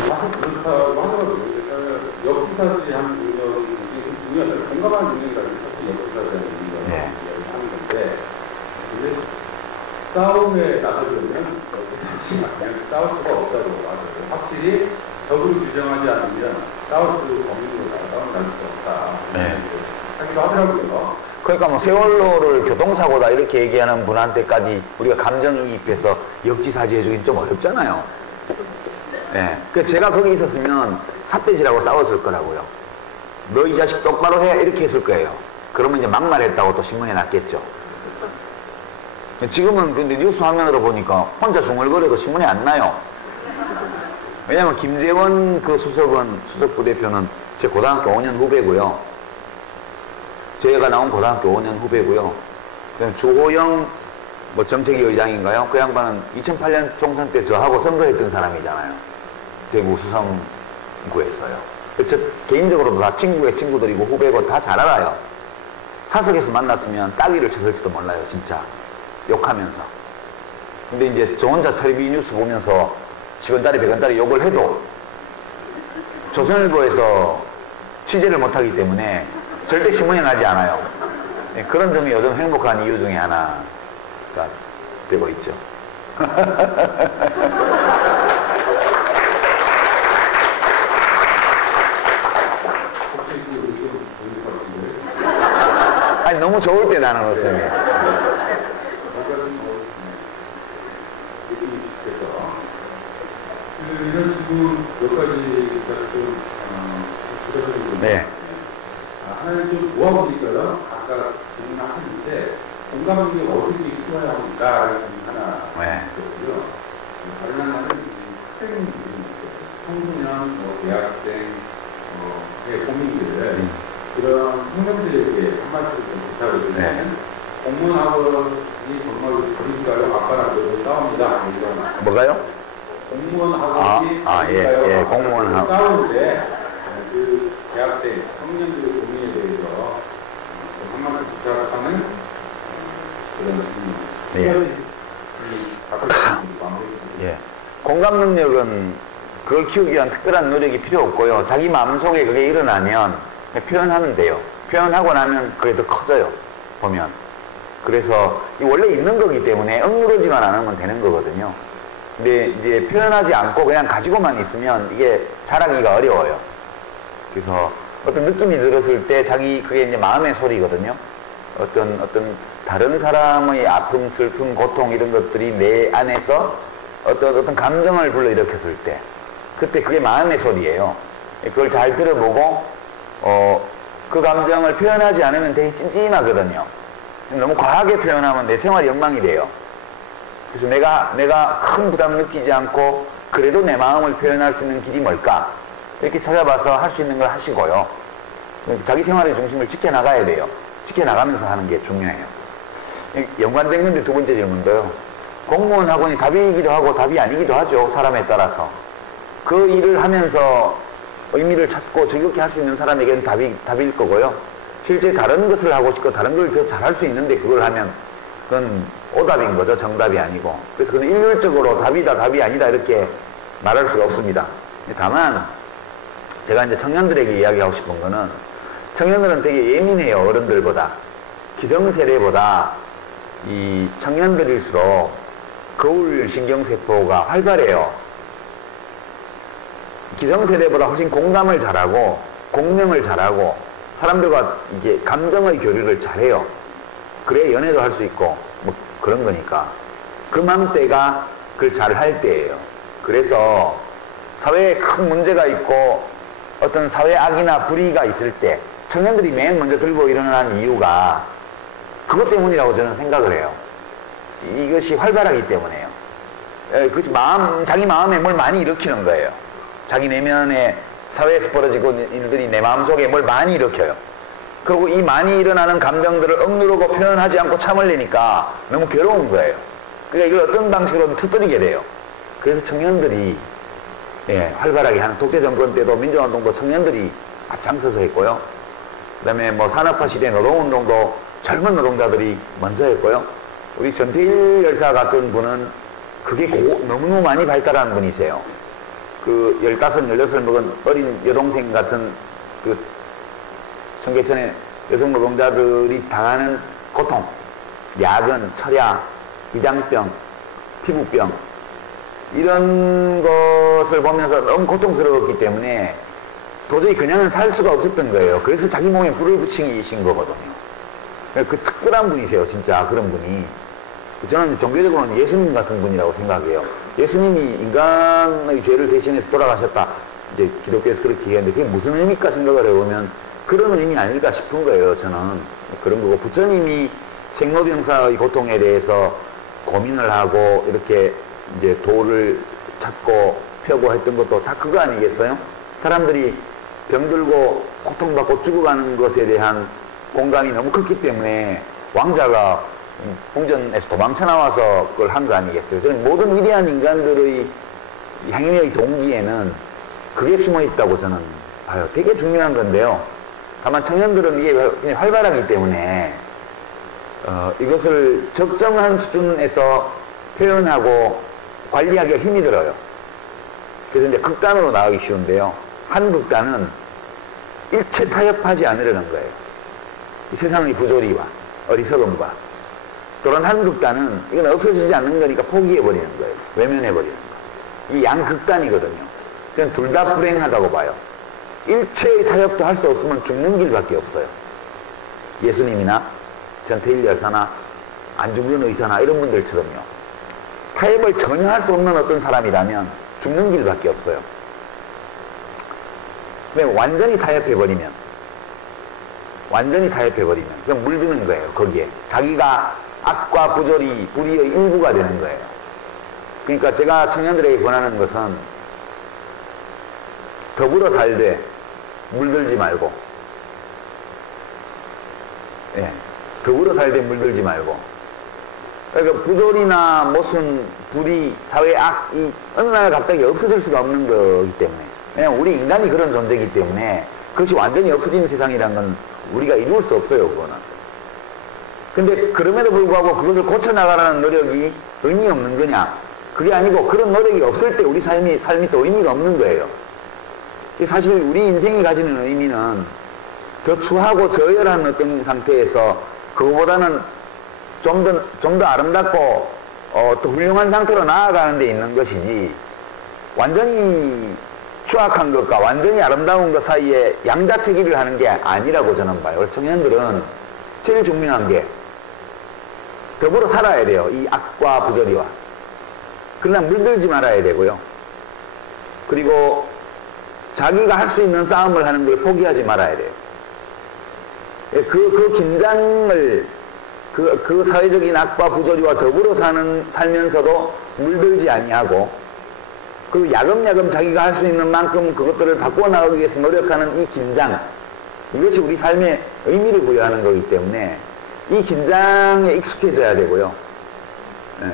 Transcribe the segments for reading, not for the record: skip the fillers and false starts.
사실 그렇다고 하더라도 역사들이 한 능력이 중요하다. 공감하는 능력이라는 게 사실 역사들이 능력을 네. 하는 건데, 근데 싸움에 나서려면 그냥 싸울 수가 없다고 맞아요. 확실히 적으로 규정하지 않으면 싸울 수 없는 거다. 싸움 날 수 없다. 네. 하기도 하더라고요. 그러니까 뭐 세월호를 교통사고다 이렇게 얘기하는 분한테까지 우리가 감정이입해서 역지사지 해주긴 좀 어렵잖아요. 네. 그 제가 거기 있었으면 삿대질하고 싸웠을 거라고요. 너 이 자식 똑바로 해 이렇게 했을 거예요. 그러면 이제 막말했다고 또 신문에 났겠죠. 지금은 근데 뉴스 화면으로 보니까 혼자 중얼거려도 신문에 안 나요. 왜냐면 김재원 그 수석 부대표는 제 고등학교 5년 후배고요. 제가 나온 고등학교 5년 후배고요. 주호영 뭐 정책위 의장인가요? 그 양반은 2008년 총선 때 저하고 선거했던 사람이잖아요. 대구 수성구에서요. 저 개인적으로도 다 친구의 친구들이고 후배고 다 잘 알아요. 사석에서 만났으면 따귀를 쳤을지도 몰라요, 진짜. 욕하면서. 근데 이제 저 혼자 텔레비 뉴스 보면서 10원짜리, 100원짜리 욕을 해도 조선일보에서 취재를 못하기 때문에 절대 신문에 나지 않아요. 네, 그런 점이 요즘 행복한 이유 중에 하나가 되고 있죠. 아니 너무 좋을 때 나는 웃음이. 이런 식으로 몇 가지가 좀 네. 하나를 좀 모아보니까요. 아까 질문하셨는데 공감이 어떻게 키워야 합니까? 하나 있거든요. 다른 하나는 학생 청소년, 대학생, 고민들 그런 청년들에게 한 말씀 좀 부탁을 드리면 공무원학원이 정말 어딘가요? 아빠랑 싸웁니다. 뭐가요? 공무원 학원이 예, 공무원 학원 싸우는데 그 대학생 청년들의 고민에 대해서 한 말씀 부탁하는 그런 예. 공감 능력은 그걸 키우기 위한 특별한 노력이 필요 없고요. 자기 마음속에 그게 일어나면 표현하면 돼요. 표현하고 나면 그게 더 커져요. 보면. 그래서 원래 있는 거기 때문에 억누르지만 않으면 되는 거거든요. 근데 이제 표현하지 않고 그냥 가지고만 있으면 이게 자라기가 어려워요. 그래서 어떤 느낌이 들었을 때 그게 이제 마음의 소리거든요. 어떤 다른 사람의 아픔, 슬픔, 고통 이런 것들이 내 안에서 어떤 감정을 불러일으켰을 때 그때 그게 마음의 소리예요. 그걸 잘 들어보고 그 감정을 표현하지 않으면 되게 찜찜하거든요. 너무 과하게 표현하면 내 생활이 엉망이 돼요. 그래서 내가 큰 부담 느끼지 않고 그래도 내 마음을 표현할 수 있는 길이 뭘까? 이렇게 찾아봐서 할 수 있는 걸 하시고요. 자기 생활의 중심을 지켜나가야 돼요. 지켜나가면서 하는 게 중요해요. 연관된 건데 두 번째 질문도요. 공무원 학원이 답이기도 하고 답이 아니기도 하죠. 사람에 따라서. 그 일을 하면서 의미를 찾고 즐겁게 할 수 있는 사람에게는 답일 거고요. 실제 다른 것을 하고 싶고 다른 걸 더 잘할 수 있는데 그걸 하면 그건 오답인 거죠. 정답이 아니고. 그래서 그건 일률적으로 답이다, 답이 아니다 이렇게 말할 수가 없습니다. 다만 제가 이제 청년들에게 이야기하고 싶은 거는 청년들은 되게 예민해요. 어른들보다. 기성세대보다 이 청년들일수록 거울 신경세포가 활발해요. 기성세대보다 훨씬 공감을 잘하고 공명을 잘하고 사람들과 이게 감정의 교류를 잘해요. 그래야 연애도 할 수 있고 뭐 그런 거니까. 그 맘때가 그걸 잘 할 때예요. 그래서 사회에 큰 문제가 있고 어떤 사회 악이나 불의가 있을 때 청년들이 맨 먼저 들고 일어나는 이유가 그것 때문이라고 저는 생각을 해요. 이것이 활발하기 때문에요. 그것이 자기 마음에 뭘 많이 일으키는 거예요. 자기 내면에 사회에서 벌어지고 일들이 내 마음속에 뭘 많이 일으켜요. 그리고 이 많이 일어나는 감정들을 억누르고 표현하지 않고 참으려니까 너무 괴로운 거예요. 그러니까 이걸 어떤 방식으로든 터뜨리게 돼요. 그래서 청년들이 활발하게 하는 독재 정권 때도 민주화운동도 청년들이 앞장서서 했고요. 그 다음에 뭐 산업화 시대 노동운동도 젊은 노동자들이 먼저 했고요. 우리 전태일 열사 같은 분은 그게 너무너무 많이 발달한 분이세요. 그 15, 16 먹은 어린 여동생 같은 그 청계천의 여성 노동자들이 당하는 고통, 야근, 철야, 위장병, 피부병, 이런 것을 보면서 너무 고통스러웠기 때문에 도저히 그냥은 살 수가 없었던 거예요. 그래서 자기 몸에 불을 붙이신 거거든요. 그 특별한 분이세요, 진짜. 그런 분이. 저는 종교적으로는 예수님 같은 분이라고 생각해요. 예수님이 인간의 죄를 대신해서 돌아가셨다. 이제 기독교에서 그렇게 얘기하는데 그게 무슨 의미일까 생각을 해보면 그런 의미 아닐까 싶은 거예요, 저는. 그런 거고, 부처님이 생로병사의 고통에 대해서 고민을 하고 이렇게 이제 도를 찾고 펴고 했던 것도 다 그거 아니겠어요? 사람들이 병들고 고통받고 죽어가는 것에 대한 공감이 너무 컸기 때문에 왕자가 궁전에서 도망쳐 나와서 그걸 한 거 아니겠어요? 저는 모든 위대한 인간들의 행위의 동기에는 그게 숨어 있다고 저는 봐요. 되게 중요한 건데요. 다만 청년들은 이게 그냥 활발하기 때문에 이것을 적정한 수준에서 표현하고 관리하기가 힘이 들어요. 그래서 이제 극단으로 나가기 쉬운데요. 한 극단은 일체 타협하지 않으려는 거예요. 이 세상의 부조리와 어리석음과. 또는 한 극단은 이건 없어지지 않는 거니까 포기해버리는 거예요. 외면해버리는 거예요. 이 양극단이거든요. 저는 둘 다 불행하다고 봐요. 일체의 타협도 할 수 없으면 죽는 길밖에 없어요. 예수님이나 전태일 여사나 안중근 의사나 이런 분들처럼요. 타협을 전혀 할 수 없는 어떤 사람이라면 죽는 길밖에 없어요. 근데 완전히 타협해버리면 그럼 물드는 거예요. 거기에 자기가 악과 부조리, 불의의 일부가 되는 거예요. 그러니까 제가 청년들에게 권하는 것은 더불어 살되 물들지 말고, 예, 더불어 살되 물들지 말고. 그러니까 부조리나 모순, 불의, 사회 악이 어느 날 갑자기 없어질 수가 없는 거기 때문에, 왜냐면 우리 인간이 그런 존재이기 때문에 그것이 완전히 없어지는 세상이라는 건 우리가 이룰 수 없어요, 그거는. 근데 그럼에도 불구하고 그것을 고쳐나가라는 노력이 의미 없는 거냐? 그게 아니고 그런 노력이 없을 때 우리 삶이 또 의미가 없는 거예요. 사실 우리 인생이 가지는 의미는 더 추하고 저열한 어떤 상태에서 그거보다는 좀 더 아름답고 더 훌륭한 상태로 나아가는 데 있는 것이지, 완전히 추악한 것과 완전히 아름다운 것 사이에 양자택일을 하는 게 아니라고 저는 봐요. 청년들은 제일 중요한 게 더불어 살아야 돼요. 이 악과 부조리와. 그러나 물들지 말아야 되고요. 그리고 자기가 할 수 있는 싸움을 하는 걸 포기하지 말아야 돼요. 그 긴장을, 그 사회적인 악과 부조리와 더불어 살면서도 물들지 아니하고, 그리고 야금야금 자기가 할 수 있는 만큼 그것들을 바꾸어 나가기 위해서 노력하는 이 긴장, 이것이 우리 삶에 의미를 부여하는 거기 때문에 이 긴장에 익숙해져야 되고요.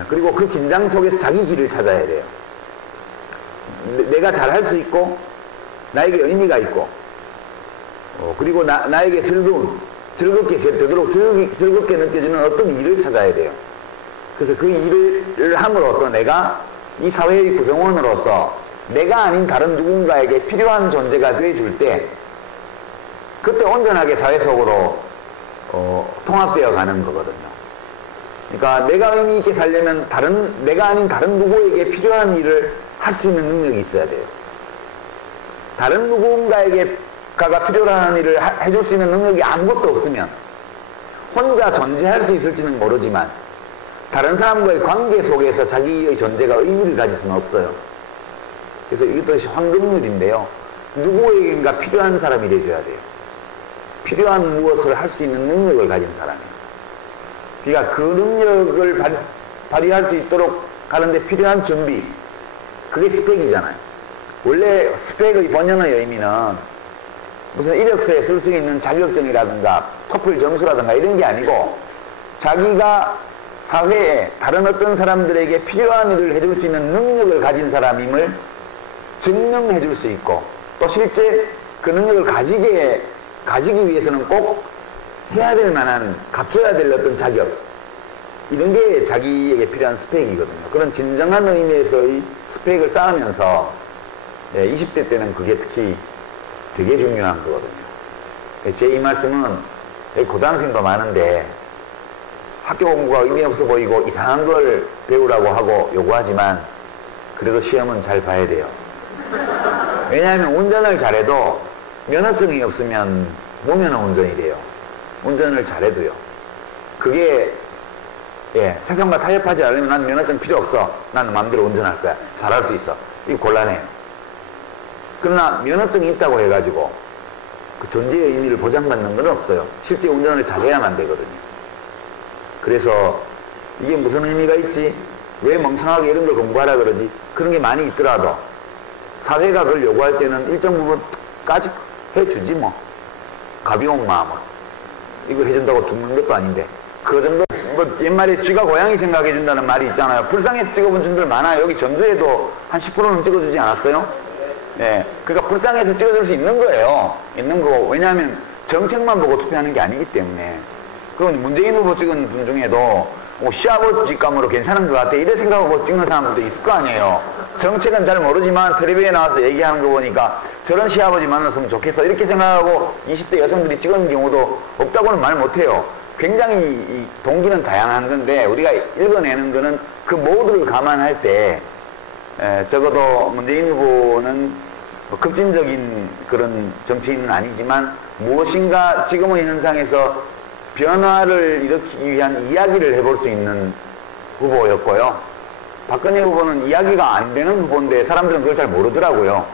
그리고 그 긴장 속에서 자기 길을 찾아야 돼요. 내가 잘할 수 있고 나에게 의미가 있고, 그리고 나에게 즐겁게 되도록 즐겁게 느껴지는 어떤 일을 찾아야 돼요. 그래서 그 일을 함으로써 내가 이 사회의 구성원으로서 내가 아닌 다른 누군가에게 필요한 존재가 되어줄 때, 그때 온전하게 사회 속으로 통합되어 가는 거거든요. 그러니까 내가 의미 있게 살려면 내가 아닌 다른 누구에게 필요한 일을 할 수 있는 능력이 있어야 돼요. 다른 누군가에게가 필요한 일을 해줄 수 있는 능력이 아무것도 없으면 혼자 존재할 수 있을지는 모르지만 다른 사람과의 관계 속에서 자기의 존재가 의미를 가질 수는 없어요. 그래서 이것도 황금률인데요. 누구에게인가 필요한 사람이 되어줘야 돼요. 필요한 무엇을 할 수 있는 능력을 가진 사람이에요. 그러니까 그 능력을 발휘할 수 있도록 하는데 필요한 준비, 그게 스펙이잖아요. 원래 스펙의 본연의 의미는 무슨 이력서에 쓸 수 있는 자격증이라든가 토플 점수라든가 이런 게 아니고, 자기가 사회에 다른 어떤 사람들에게 필요한 일을 해줄 수 있는 능력을 가진 사람임을 증명해 줄 수 있고, 또 실제 그 능력을 가지기 위해서는 꼭 해야 될 만한, 갖춰야 될 어떤 자격, 이런 게 자기에게 필요한 스펙이거든요. 그런 진정한 의미에서의 스펙을 쌓으면서 예, 20대 때는 그게 특히 되게 중요한 거거든요. 제 이 말씀은 여기 고등학생도 많은데 학교 공부가 의미 없어 보이고 이상한 걸 배우라고 하고 요구하지만 그래도 시험은 잘 봐야 돼요. 왜냐하면 운전을 잘해도 면허증이 없으면 무면허 운전이 돼요. 운전을 잘해도요. 그게 예, 세상과 타협하지 않으면 난 면허증 필요 없어. 나는 마음대로 운전할 거야. 잘할 수 있어. 이거 곤란해요. 그러나 면허증이 있다고 해가지고 그 존재의 의미를 보장받는 건 없어요. 실제 운전을 잘해야만 되거든요. 그래서 이게 무슨 의미가 있지? 왜 멍청하게 이런 걸 공부하라 그러지? 그런 게 많이 있더라도 사회가 그걸 요구할 때는 일정 부분까지 해주지 뭐. 가벼운 마음으로. 이걸 해준다고 죽는 것도 아닌데. 그 정도, 뭐 옛말에 쥐가 고양이 생각해준다는 말이 있잖아요. 불쌍해서 찍어본 분들 많아요. 여기 전주에도 한 10%는 찍어주지 않았어요? 네. 그러니까 불쌍해서 찍어줄 수 있는 거예요. 있는 거고. 왜냐하면 정책만 보고 투표하는 게 아니기 때문에. 그건 문재인 후보 찍은 분 중에도 시아버지 감으로 괜찮은 것 같아. 이래 생각하고 찍는 사람들도 있을 거 아니에요. 정책은 잘 모르지만 텔레비에 나와서 얘기하는 거 보니까 저런 시아버지 만났으면 좋겠어. 이렇게 생각하고 20대 여성들이 찍은 경우도 없다고는 말 못해요. 굉장히 이 동기는 다양한 건데 우리가 읽어내는 거는 그 모두를 감안할 때 적어도 문재인 후보는 급진적인 그런 정치인은 아니지만 무엇인가 지금의 현상에서 변화를 일으키기 위한 이야기를 해볼 수 있는 후보였고요. 박근혜 후보는 이야기가 안 되는 후보인데 사람들은 그걸 잘 모르더라고요.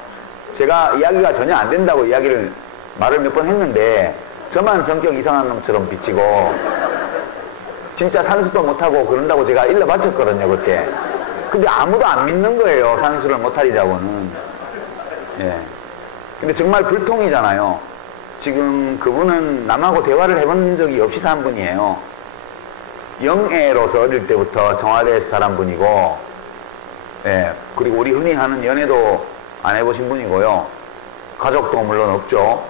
제가 이야기가 전혀 안 된다고 말을 몇 번 했는데 저만 성격 이상한 놈처럼 비치고 진짜 산수도 못하고 그런다고 제가 일러 바쳤거든요, 그때. 근데 아무도 안 믿는 거예요, 산수를 못하리라고는. 예. 근데 정말 불통이잖아요. 지금 그분은 남하고 대화를 해본 적이 없이 산 분이에요. 영애로서 어릴 때부터 청와대에서 자란 분이고, 예. 그리고 우리 흔히 하는 연애도 안 해보신 분이고요. 가족도 물론 없죠.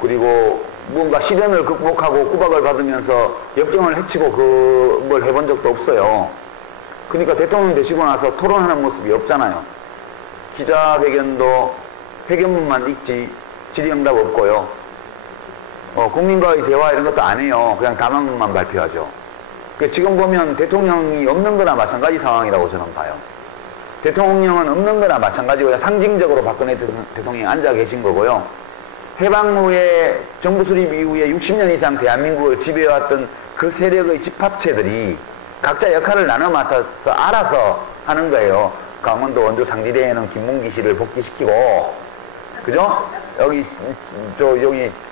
그리고 무언가 시련을 극복하고 구박을 받으면서 역경을 헤치고 그걸 해본 적도 없어요. 그러니까 대통령 되시고 나서 토론하는 모습이 없잖아요. 기자회견도 회견문만 읽지 질의응답 없고요. 국민과의 대화 이런 것도 안 해요. 그냥 담화문만 발표하죠. 지금 보면 대통령이 없는 거나 마찬가지 상황이라고 저는 봐요. 대통령은 없는 거나 마찬가지고 상징적으로 박근혜 대통령이 앉아 계신 거고요. 해방 후에 정부 수립 이후에 60년 이상 대한민국을 지배해왔던 그 세력의 집합체들이 각자 역할을 나눠 맡아서 알아서 하는 거예요. 강원도 원주 상지대에는 김문기 씨를 복귀시키고, 그죠? 여기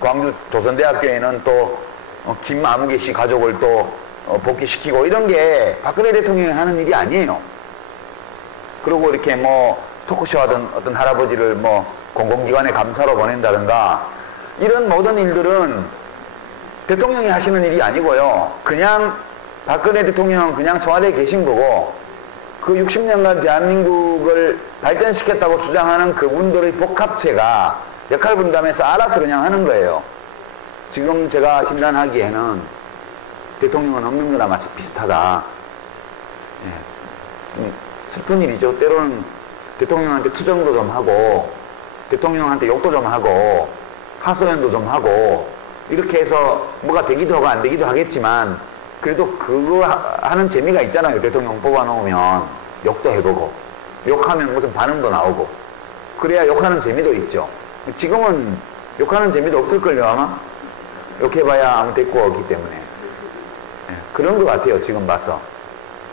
광주 조선대학교에는 또 김아무개 씨 가족을 또 복귀시키고, 이런 게 박근혜 대통령이 하는 일이 아니에요. 그리고 이렇게 뭐 토크쇼 하던 어떤 할아버지를 뭐 공공기관에 감사로 보낸다든가, 이런 모든 일들은 대통령이 하시는 일이 아니고요. 그냥 박근혜 대통령은 그냥 청와대에 계신 거고, 그 60년간 대한민국을 발전시켰다고 주장하는 그분들의 복합체가 역할 분담해서 알아서 그냥 하는 거예요. 지금 제가 진단하기에는 대통령은 없는 거나 마치 비슷하다. 예. 슬픈 일이죠. 때로는 대통령한테 투정도 좀 하고, 대통령한테 욕도 좀 하고, 하소연도 좀 하고, 이렇게 해서 뭐가 되기도 하고 안 되기도 하겠지만, 그래도 그거 하는 재미가 있잖아요. 대통령 뽑아놓으면 욕도 해보고, 욕하면 무슨 반응도 나오고, 그래야 욕하는 재미도 있죠. 지금은 욕하는 재미도 없을걸요, 아마? 욕해봐야 아무 대꾸 없기 때문에. 예, 그런 것 같아요, 지금 봐서.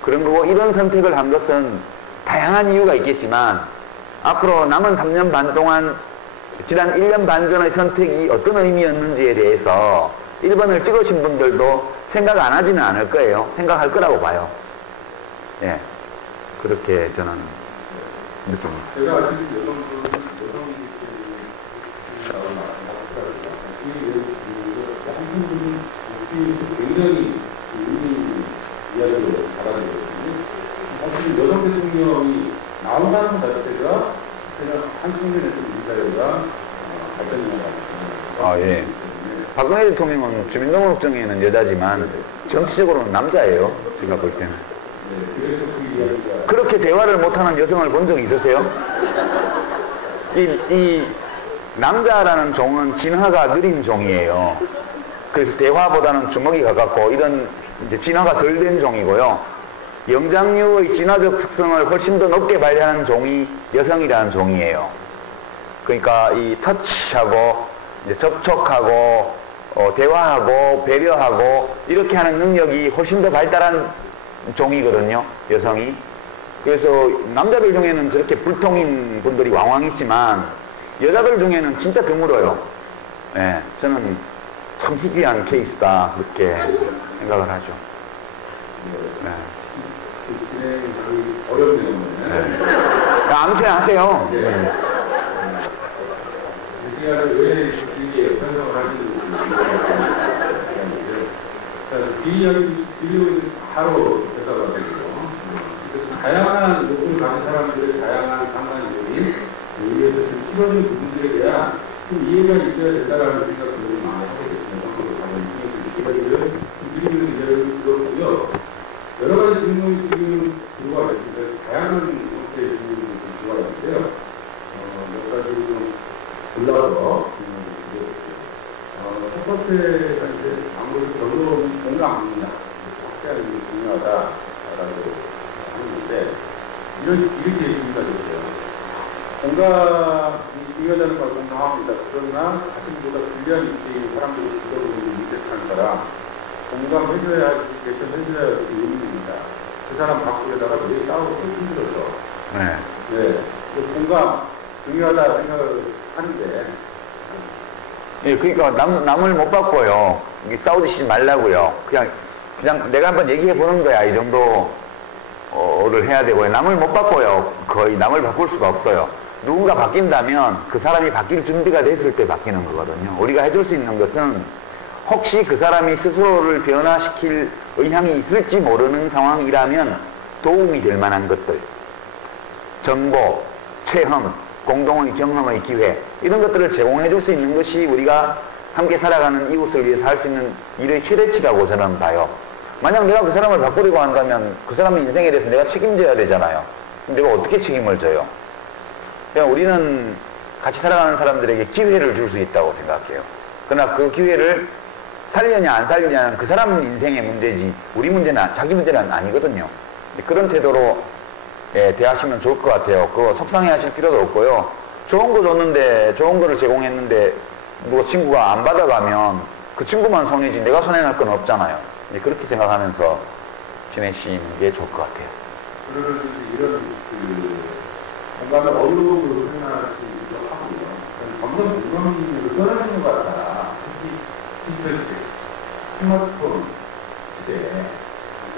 그런 거고, 이런 선택을 한 것은 다양한 이유가 있겠지만, 앞으로 남은 3년 반 동안 지난 1년 반 전의 선택이 어떤 의미였는지에 대해서 1번을 찍으신 분들도 생각 안 하지는 않을 거예요. 생각할 거라고 봐요. 예. 그렇게 저는 느낍니다. 제가 아직 굉장히 이야기를 잘하거든요. 사실 여성 대통령이 나온다는 자체가 그냥 한국민의 인사회가 발전인 것 같습니다. 아, 예. 박근혜 대통령은 주민등록증에는 여자지만 정치적으로는 남자예요. 제가 볼 때는. 네, 그래서 그 이야기가 그렇게 대화를 못하는 여성을 본 적 있으세요? 이 남자라는 종은 진화가 느린 종이에요. 그래서 대화보다는 주먹이 가깝고 이런 이제 진화가 덜 된 종이고요. 영장류의 진화적 특성을 훨씬 더 높게 발휘하는 종이 여성이라는 종이에요. 그러니까 이 터치하고 이제 접촉하고 대화하고 배려하고 이렇게 하는 능력이 훨씬 더 발달한 종이거든요, 여성이. 그래서 남자들 중에는 저렇게 불통인 분들이 왕왕 있지만 여자들 중에는 진짜 드물어요. 예, 저는 참 희귀한 케이스다 그렇게 생각을 하죠. 네. 어렵네요. 네. 아무튼 하세요. 네. 왜 길게 설명을 하시는지 비리는 바로 대답하거든요. 다양한 욕구를 가진 사람들의 다양한 상관들이 여기에서 실험의 부분들에 대한 이해가 있어야 된다는 생각들을 많이 하게 됐습니다. 비리는 이제를 들었고요. 여러 가지 질문이 들어와 있습니다. 다양한 형태의 질문이 들어와 있는데요. 몇 가지 좀 골라서 첫 번째가 이제 아무래도 결론은 공감입니다. 확실하게 중요하다라고 하는데 이렇게 얘기가 됐어요. 중요하다는 걸 공감합니다. 그러나 자신보다 불리한 위치에 있는 사람들을 죽어보는 문제를 따라 공감해줘야 할, 개선해줘야 할 의미입니다. 그 사람 바꾸려다가 왜 싸우고 힘들어서. 네. 네. 그 공감 중요하다 생각을 하는데. 예, 그러니까 남을 못 바꿔요. 싸우지 말라고요. 그냥 내가 한번 얘기해 보는 거야. 이 정도를 해야 되고요. 남을 못 바꿔요. 거의 남을 바꿀 수가 없어요. 누군가 바뀐다면 그 사람이 바뀔 준비가 됐을 때 바뀌는 거거든요. 우리가 해줄 수 있는 것은 혹시 그 사람이 스스로를 변화시킬 의향이 있을지 모르는 상황이라면 도움이 될 만한 것들, 정보, 체험, 공동의 경험의 기회, 이런 것들을 제공해 줄 수 있는 것이 우리가 함께 살아가는 이웃을 위해서 할 수 있는 일의 최대치라고 저는 봐요. 만약 내가 그 사람을 바꾸려고 한다면 그 사람의 인생에 대해서 내가 책임져야 되잖아요. 내가 어떻게 책임을 져요? 그냥 우리는 같이 살아가는 사람들에게 기회를 줄 수 있다고 생각해요. 그러나 그 기회를 살려냐 안 살려냐는 그 사람 인생의 문제지 우리 문제는 자기 문제는 아니거든요. 그런 태도로 대하시면 좋을 것 같아요. 그거 속상해 하실 필요도 없고요. 좋은 거 줬는데 좋은 거를 제공했는데 누가 친구가 안 받아가면 그 친구만 손해지 내가 손해날 건 없잖아요. 그렇게 생각하면서 지내시는 게 좋을 것 같아요. 그러면 이런 공간을 어려움으로 생각하시기도 하고요. 점점 공간을 떠나는 것 같다. 특히 스마트폰 시대에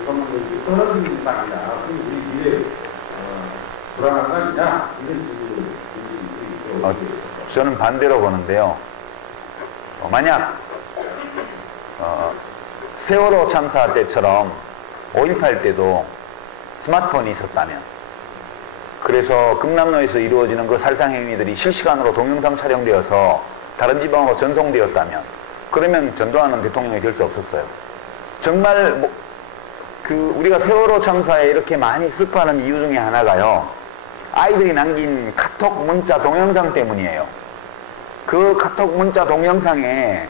공간을 떠나는 게 아니라 우리 미래 불안한 거 아니냐 이런 질문을 저는 반대로 보는데요. 만약 세월호 참사 때처럼 5.18 때도 스마트폰이 있었다면, 그래서 금남로에서 이루어지는 그 살상행위들이 실시간으로 동영상 촬영되어서 다른 지방으로 전송되었다면, 그러면 전두환은 대통령이 될 수 없었어요. 정말 우리가 세월호 참사에 이렇게 많이 슬퍼하는 이유 중에 하나가요, 아이들이 남긴 카톡 문자 동영상 때문이에요. 그 카톡 문자 동영상에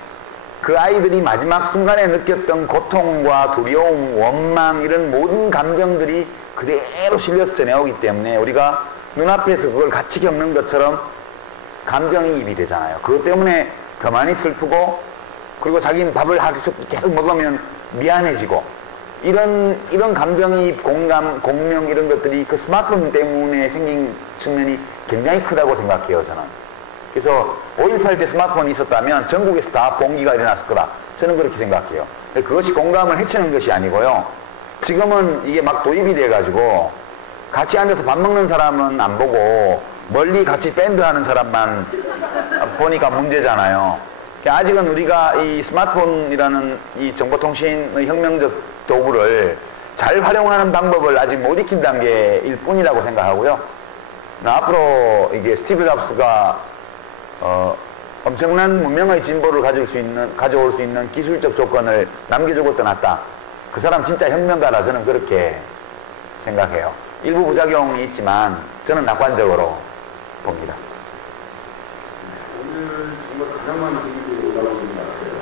그 아이들이 마지막 순간에 느꼈던 고통과 두려움, 원망, 이런 모든 감정들이 그대로 실려서 전해오기 때문에 우리가 눈앞에서 그걸 같이 겪는 것처럼 감정이입이 되잖아요. 그것 때문에 더 많이 슬프고, 그리고 자기는 밥을 계속 먹으면 미안해지고, 이런 감정이입, 공감, 공명, 이런 것들이 그 스마트폰 때문에 생긴 측면이 굉장히 크다고 생각해요, 저는. 그래서 5.18 때 스마트폰이 있었다면 전국에서 다 봉기가 일어났을 거다. 저는 그렇게 생각해요. 그것이 공감을 해치는 것이 아니고요. 지금은 이게 막 도입이 돼가지고 같이 앉아서 밥 먹는 사람은 안 보고 멀리 같이 밴드 하는 사람만 보니까 문제잖아요. 아직은 우리가 이 스마트폰이라는 이 정보통신의 혁명적 도구를 잘 활용하는 방법을 아직 못 익힌 단계일 뿐이라고 생각하고요. 앞으로 이게 스티브 잡스가 엄청난 문명의 진보를 가져올 수 있는 기술적 조건을 남겨주고 떠났다. 그 사람 진짜 혁명가라 저는 그렇게 생각해요. 일부 부작용이 있지만 저는 낙관적으로 봅니다. 오늘 정말 가장 많은 질문들이 올라오는 것 같아요.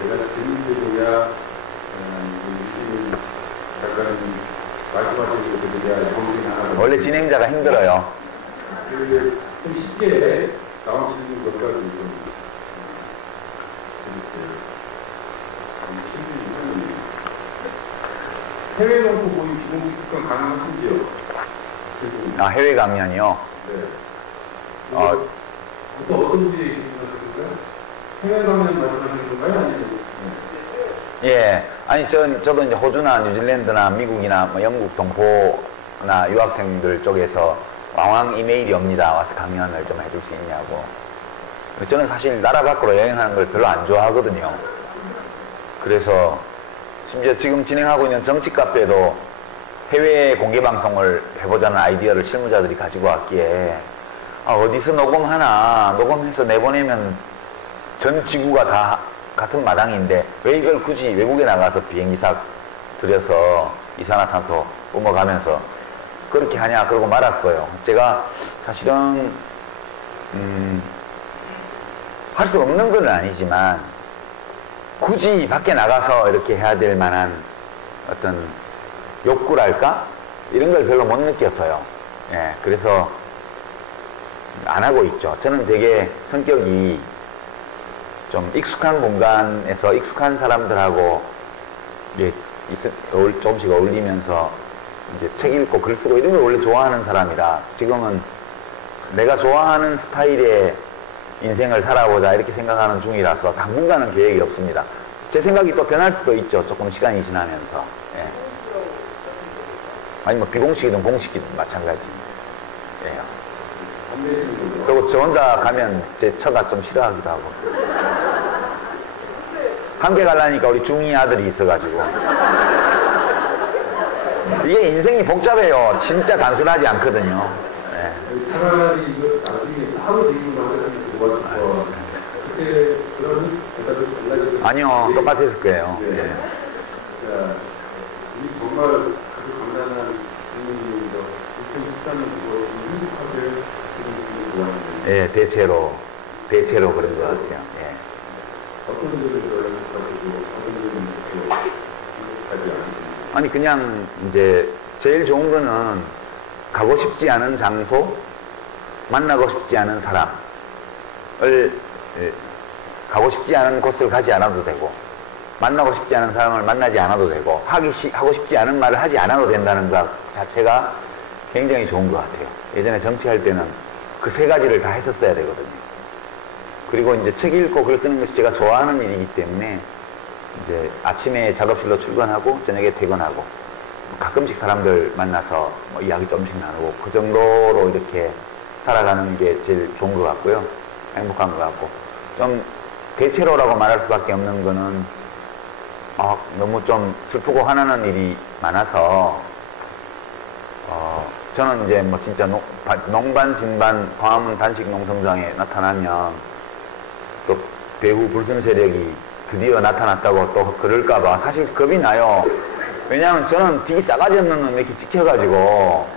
제가 질문들이야, 유시민 작가님 말씀하신 것들에 대한 정리 하나. 원래 진행자가 힘들어요. 좀 쉽게 나온 질문 몇 가지 좀 해외 농구 모임 비공식 특강 가능하신지요? 아, 해외 강연이요? 네. 어떤 분이 얘기하셨을까요? 해외 강연 말씀하시는 건가요? 아니면? 예. 아니, 저도 이제 호주나 뉴질랜드나 미국이나 뭐 영국 동포나 유학생들 쪽에서 왕왕 이메일이 옵니다. 와서 강연을 좀 해줄 수 있냐고. 저는 사실 나라 밖으로 여행하는 걸 별로 안 좋아하거든요. 그래서 심지어 지금 진행하고 있는 정치 카페도 해외 공개 방송을 해보자는 아이디어를 실무자들이 가지고 왔기에 어디서 녹음하나, 녹음해서 내보내면 전 지구가 다 같은 마당인데 왜 이걸 굳이 외국에 나가서 비행기사 들여서 이산화탄소 뿜어가면서 그렇게 하냐 그러고 말았어요. 제가 사실은 할 수 없는 건 아니지만 굳이 밖에 나가서 이렇게 해야 될 만한 어떤 욕구랄까? 이런 걸 별로 못 느꼈어요. 예, 그래서 안 하고 있죠. 저는 되게 성격이 좀 익숙한 공간에서 익숙한 사람들하고 이제 조금씩 어울리면서 이제 책 읽고 글 쓰고 이런 걸 원래 좋아하는 사람이라 지금은 내가 좋아하는 스타일의 인생을 살아보자 이렇게 생각하는 중이라서 당분간은 계획이 없습니다. 제 생각이 또 변할 수도 있죠. 조금 시간이 지나면서. 예. 아니 뭐 비공식이든 공식이든 마찬가지예요. 그리고 저 혼자 가면 제 처가 좀 싫어하기도 하고. 함께 가려니까 우리 중2 아들이 있어가지고. 이게 인생이 복잡해요. 진짜 단순하지 않거든요. 예. 차라리 이거 나중에 하루 지금 하는 거 그때 그런 대답을 달라지는 아니요, 똑같았을 거예요. 네. 예. 자, 이 정말 아주 간단한 질문입니다. 2014년 그거 행복하게 지금 좋아하는데 예, 대체로 그런 것 같아요. 예. 어떤 점에서 행복하고 어떤 점에서 행복하지 않으십니까? 아니, 그냥 이제 제일 좋은 거는 가고 싶지 않은 장소, 만나고 싶지 않은 사람을 가고 싶지 않은 곳을 가지 않아도 되고 만나고 싶지 않은 사람을 만나지 않아도 되고 하고 싶지 않은 말을 하지 않아도 된다는 것 자체가 굉장히 좋은 것 같아요. 예전에 정치할 때는 그 세 가지를 다 했었어야 되거든요. 그리고 이제 책 읽고 글 쓰는 것이 제가 좋아하는 일이기 때문에 이제 아침에 작업실로 출근하고 저녁에 퇴근하고 가끔씩 사람들 만나서 뭐 이야기 조금씩 나누고 그 정도로 이렇게 살아가는 게 제일 좋은 것 같고요. 행복한 것 같고 좀 대체로라고 말할 수밖에 없는 거는 너무 좀 슬프고 화나는 일이 많아서 저는 이제 뭐 진짜 농반 진반 광화문 단식 농성장에 나타나면 또 배후 불순 세력이 드디어 나타났다고 또 그럴까봐 사실 겁이 나요. 왜냐하면 저는 되게 싸가지 없는 놈 이렇게 찍혀가지고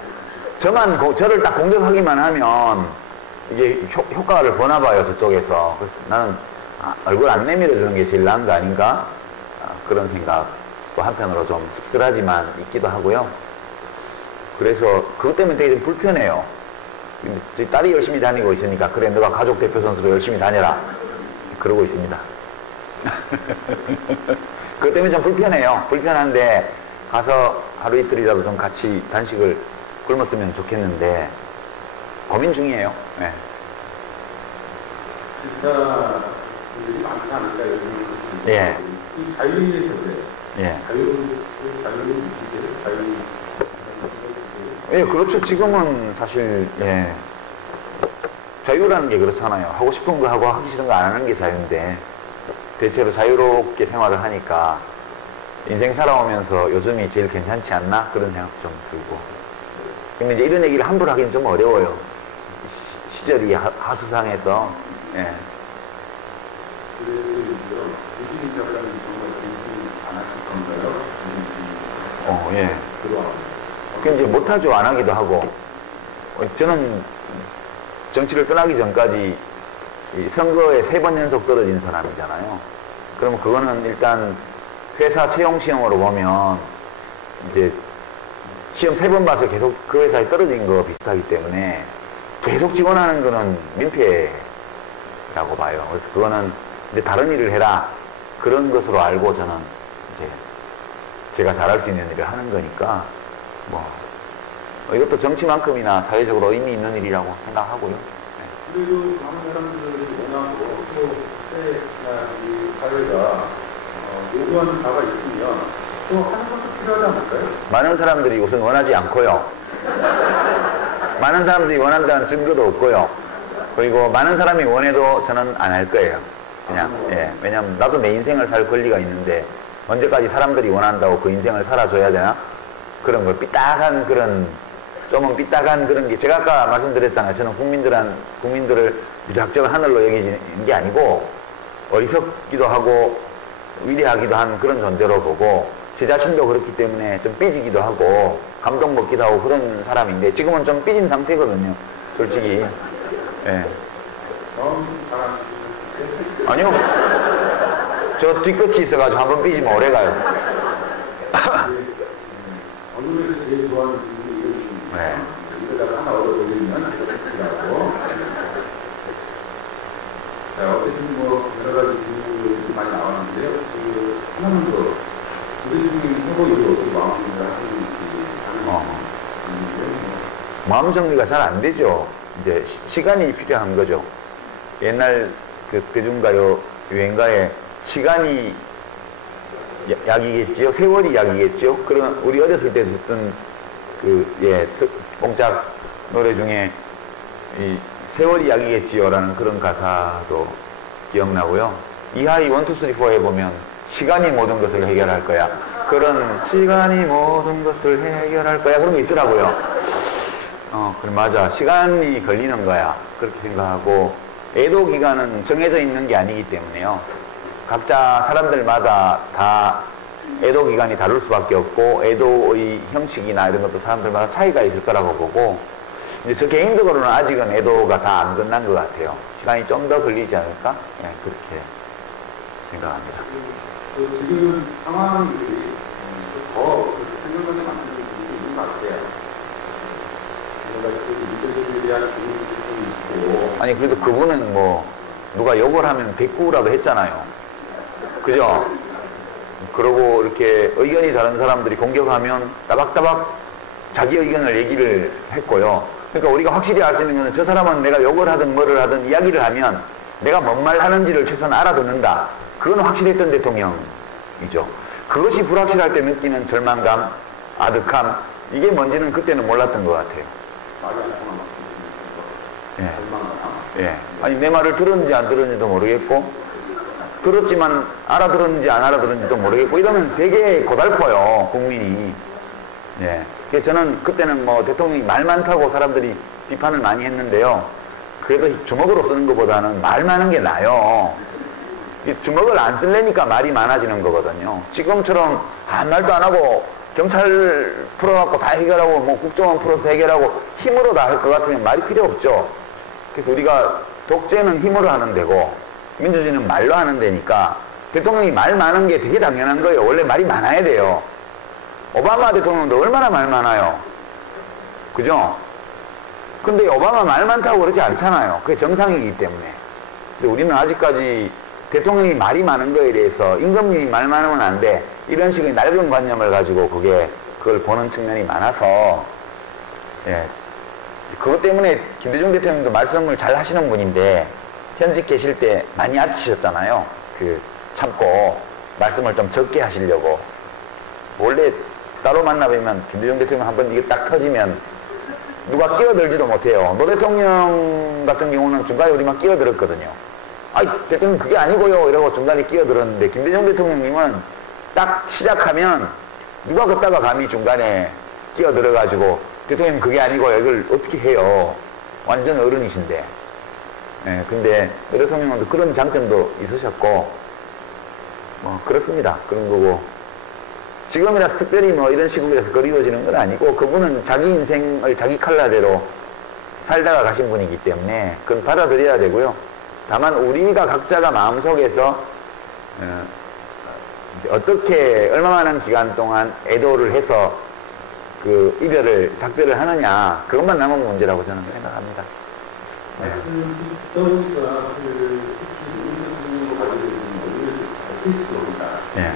저를 딱 공격하기만 하면 이게 효과를 보나 봐요, 저쪽에서. 그래서 나는 얼굴 안 내밀어 주는 게 제일 나은 거 아닌가? 그런 생각도 한편으로 좀 씁쓸하지만 있기도 하고요. 그래서 그것 때문에 되게 좀 불편해요. 저희 딸이 열심히 다니고 있으니까 그래 너가 가족 대표 선수로 열심히 다녀라 그러고 있습니다. 그것 때문에 좀 불편해요. 불편한데 가서 하루 이틀이라도 좀 같이 단식을 굶었으면 좋겠는데 고민 중이에요. 네. 진짜 일이 많지 않을까 예. 이 자유인의 세대 예. 자유인 예, 그렇죠. 지금은 사실, 예. 자유라는 게 그렇잖아요. 하고 싶은 거 하고 하기 싫은 거 안 하는 게 자유인데, 대체로 자유롭게 생활을 하니까, 인생 살아오면서 요즘이 제일 괜찮지 않나? 그런 생각 좀 들고. 근데 이제 이런 얘기를 함부로 하기는 좀 어려워요. 시절이 하수상해서, 예. 그래서 유시민 작가님 정말 진심 안 하실 건가요? 예. 들어와. 그 이제 못하죠. 안 하기도 하고. 저는 정치를 떠나기 전까지 이 선거에 3번 연속 떨어진 사람이잖아요. 그러면 그거는 일단 회사 채용 시험으로 보면 이제 시험 3번 봐서 계속 그 회사에 떨어진 거 비슷하기 때문에 계속 지원하는 거는 민폐라고 봐요. 그래서 그거는 이제 다른 일을 해라. 그런 것으로 알고 저는 이제 제가 잘할 수 있는 일을 하는 거니까 뭐 이것도 정치만큼이나 사회적으로 의미 있는 일이라고 생각하고요. 네. 그리고 많은 사람들이 원하고 또이 사회가 요구하는 바가 있으면 또 하는 것도 필요하지 않을까요? 많은 사람들이 우선 원하지 않고요. 많은 사람들이 원한다는 증거도 없고요. 그리고 많은 사람이 원해도 저는 안 할 거예요. 그냥 예. 왜냐면 나도 내 인생을 살 권리가 있는데 언제까지 사람들이 원한다고 그 인생을 살아줘야 되나? 그런 걸 삐딱한 그런 좀은 삐딱한 그런 게 제가 아까 말씀드렸잖아요. 저는 국민들을 무작정 하늘로 여기는 게 아니고 어리석기도 하고 위대하기도 한 그런 존재로 보고 제 자신도 그렇기 때문에 좀 삐지기도 하고 감동먹기도 하고 그런 사람인데 지금은 좀 삐진 상태거든요. 솔직히. 예. 아니요. 저 뒤끝이 있어가지고 한번 삐지면 오래가요. 언론에서 제일 좋아하는 부분이 이런 식입니다. 네. 이거다가 하나 얻어버리면 이렇게라고. 자, 어쨌든 뭐 여러 가지 질문들이 많이 나왔는데요. 하나만 더 우리 중에 후보 이거 어떻게 마음정리를 하시는지 마음 정리가 잘 안 되죠. 이제 시간이 필요한 거죠. 옛날 그 대중가요 유행가에 시간이 약이겠지요. 세월이 약이겠지요. 그런 우리 어렸을 때 듣던 뽕짝 노래 중에 이 세월이 약이겠지요라는 그런 가사도 기억나고요. 이하이 1, 2, 3, 4에 보면 시간이 모든 것을 해결할 거야. 그런 시간이 모든 것을 해결할 거야. 그런 게 있더라고요. 그래 맞아. 시간이 걸리는 거야. 그렇게 생각하고 애도 기간은 정해져 있는 게 아니기 때문에요. 각자 사람들마다 다 애도 기간이 다를 수밖에 없고 애도의 형식이나 이런 것도 사람들마다 차이가 있을 거라고 보고 이제 저 개인적으로는 아직은 애도가 다 안 끝난 것 같아요. 시간이 좀 더 걸리지 않을까? 네, 그렇게 생각합니다. 지금 상황들이 더 생각하게 만드는 부분이 있는 것 같아요. 이들에 대한 부분이 있고 아니 그래도 그분은 뭐 누가 욕을 하면 대꾸라도 했잖아요. 그죠? 그러고 이렇게 의견이 다른 사람들이 공격하면 따박따박 자기 의견을 얘기를 했고요. 그러니까 우리가 확실히 알 수 있는 것은 저 사람은 내가 욕을 하든 뭐를 하든 이야기를 하면 내가 뭔 말 하는지를 최소한 알아듣는다. 그건 확실했던 대통령이죠. 그것이 불확실할 때 느끼는 절망감, 아득함, 이게 뭔지는 그때는 몰랐던 것 같아요. 예. 예. 아니, 내 말을 들었는지 안 들었는지도 모르겠고, 들었지만 알아들었는지 안 알아들었는지도 모르겠고, 이러면 되게 고달퍼요, 국민이. 예. 그래서 저는 그때는 뭐 대통령이 말 많다고 사람들이 비판을 많이 했는데요. 그래도 주먹으로 쓰는 것보다는 말 많은 게 나아요. 주먹을 안 쓰려니까 말이 많아지는 거거든요. 지금처럼 아무 말도 안 하고 경찰 풀어갖고 다 해결하고 뭐 국정원 풀어서 해결하고 힘으로 다 할 것 같으면 말이 필요 없죠. 그래서 우리가 독재는 힘으로 하는 데고 민주주의는 말로 하는 데니까 대통령이 말 많은 게 되게 당연한 거예요. 원래 말이 많아야 돼요. 오바마 대통령도 얼마나 말 많아요. 그죠? 근데 오바마 말 많다고 그러지 않잖아요. 그게 정상이기 때문에. 근데 우리는 아직까지 대통령이 말이 많은 거에 대해서 임금님이 말 많으면 안 돼. 이런 식의 낡은 관념을 가지고 그걸 보는 측면이 많아서, 예. 그것 때문에 김대중 대통령도 말씀을 잘 하시는 분인데, 현직 계실 때 많이 아치셨잖아요. 참고, 말씀을 좀 적게 하시려고. 원래 따로 만나뵈면 김대중 대통령 한번 이게 딱 터지면 누가 끼어들지도 못해요. 노 대통령 같은 경우는 중간에 우리 막 끼어들었거든요. 아이, 대통령 그게 아니고요. 이러고 중간에 끼어들었는데, 김대중 대통령님은 딱 시작하면 누가 걷다가 감히 중간에 끼어들어가지고, 대통령 그게 아니고요. 이걸 어떻게 해요. 완전 어른이신데. 예, 근데 노 대통령도 그런 장점도 있으셨고, 뭐, 그렇습니다. 그런 거고. 지금이라 특별히 뭐 이런 시국에서 그리워지는 건 아니고 그분은 자기 인생을 자기 칼라대로 살다가 가신 분이기 때문에 그건 받아들여야 되고요. 다만 우리가 각자가 마음속에서 어떻게 얼마만한 기간 동안 애도를 해서 그 이별을 작별을 하느냐 그것만 남은 문제라고 저는 생각합니다. 네. 네.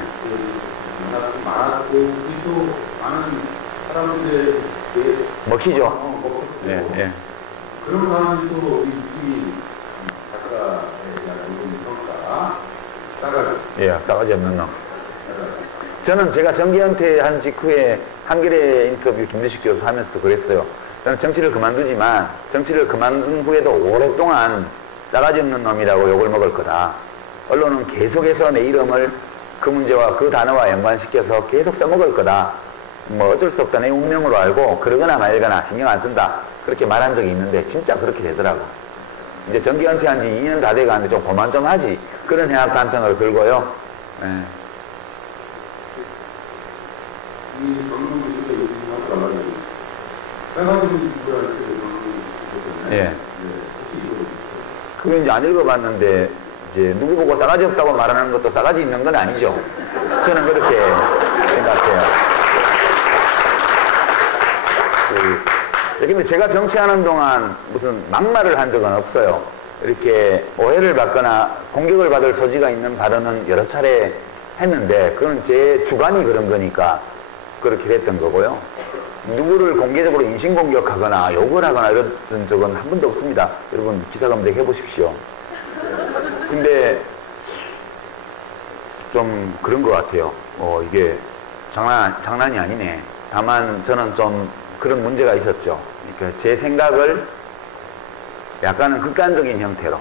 많았고 우리도 많은 사람들의 먹히죠. 네, 네. 그런 사람이 또 이 작가에 대한 평가 싸가지 없는 놈. 저는 제가 정기 은퇴한 직후에 한겨레 인터뷰 김대식 교수 하면서도 그랬어요. 저는 정치를 그만두지만 정치를 그만둔 후에도 오랫동안 싸가지 없는 놈이라고 욕을 먹을 거다. 언론은 계속해서 내 이름을 그 문제와 그 단어와 연관시켜서 계속 써먹을 거다. 뭐 어쩔 수 없다. 내 운명으로 알고 그러거나 말거나 신경 안 쓴다. 그렇게 말한 적이 있는데 진짜 그렇게 되더라고. 이제 정기 은퇴한 지 2년 다 돼가는데 좀 그만 좀 하지. 그런 생각도 한편으로 들고요. 예. 이 전문가들의 의견과 달라요. 빨간색이 예. 그거 이제 안 읽어봤는데 이제 누구 보고 싸가지 없다고 말하는 것도 싸가지 있는 건 아니죠. 저는 그렇게 생각해요. 근데 제가 정치하는 동안 무슨 막말을 한 적은 없어요. 이렇게 오해를 받거나 공격을 받을 소지가 있는 발언은 여러 차례 했는데 그건 제 주관이 그런 거니까 그렇게 됐던 거고요. 누구를 공개적으로 인신공격하거나 욕을 하거나 이랬던 적은 한 번도 없습니다. 여러분 기사 검색해 보십시오. 근데 좀 그런 것 같아요. 이게 장난이 아니네. 다만 저는 좀 그런 문제가 있었죠. 그러니까 제 생각을 약간은 극단적인 형태로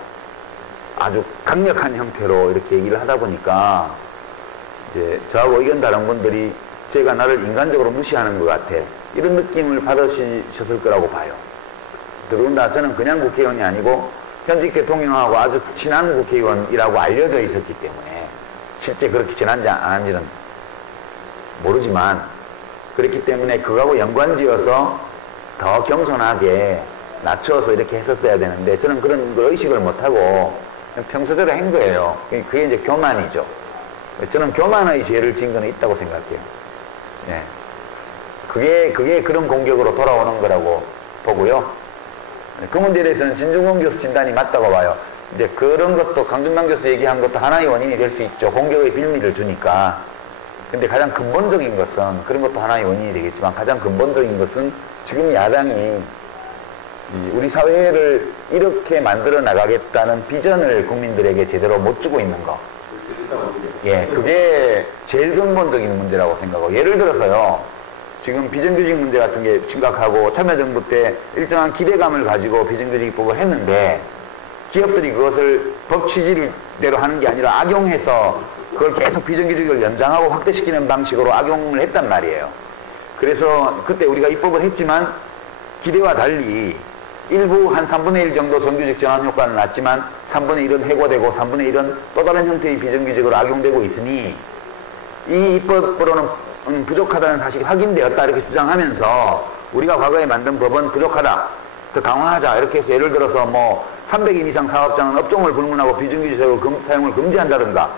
아주 강력한 형태로 이렇게 얘기를 하다 보니까 이제 저하고 의견 다른 분들이 제가 나를 인간적으로 무시하는 것 같아. 이런 느낌을 받으셨을 거라고 봐요. 더군다나 저는 그냥 국회의원이 아니고 현직 대통령하고 아주 친한 국회의원이라고 알려져 있었기 때문에 실제 그렇게 친한지 안 한지는 모르지만 그렇기 때문에 그거하고 연관지어서 더 겸손하게 낮춰서 이렇게 했었어야 되는데 저는 그런 걸 의식을 못하고 평소대로 한 거예요. 그게 이제 교만이죠. 저는 교만의 죄를 지은 건 있다고 생각해요. 예. 그게 그런 공격으로 돌아오는 거라고 보고요. 그 문제에 대해서는 진중권 교수 진단이 맞다고 봐요. 이제 그런 것도 강준남 교수 얘기한 것도 하나의 원인이 될 수 있죠. 공격의 빌미를 주니까. 근데 가장 근본적인 것은 그런 것도 하나의 원인이 되겠지만 가장 근본적인 것은 지금 야당이 우리 사회를 이렇게 만들어 나가겠다는 비전을 국민들에게 제대로 못 주고 있는 거. 예, 그게 제일 근본적인 문제라고 생각하고 예를 들어서요. 지금 비정규직 문제 같은 게 심각하고 참여정부 때 일정한 기대감을 가지고 비정규직법을 했는데 기업들이 그것을 법 취지대로 하는 게 아니라 악용해서 그걸 계속 비정규직을 연장하고 확대시키는 방식으로 악용을 했단 말이에요. 그래서 그때 우리가 입법을 했지만 기대와 달리 일부 한 3분의 1 정도 정규직 전환 효과는 났지만 3분의 1은 해고되고 3분의 1은 또 다른 형태의 비정규직으로 악용되고 있으니 이 입법으로는 부족하다는 사실이 확인되었다 이렇게 주장하면서 우리가 과거에 만든 법은 부족하다 더 강화하자 이렇게 해서 예를 들어서 뭐 300인 이상 사업장은 업종을 불문하고 비정규직 사용을 금지한다든가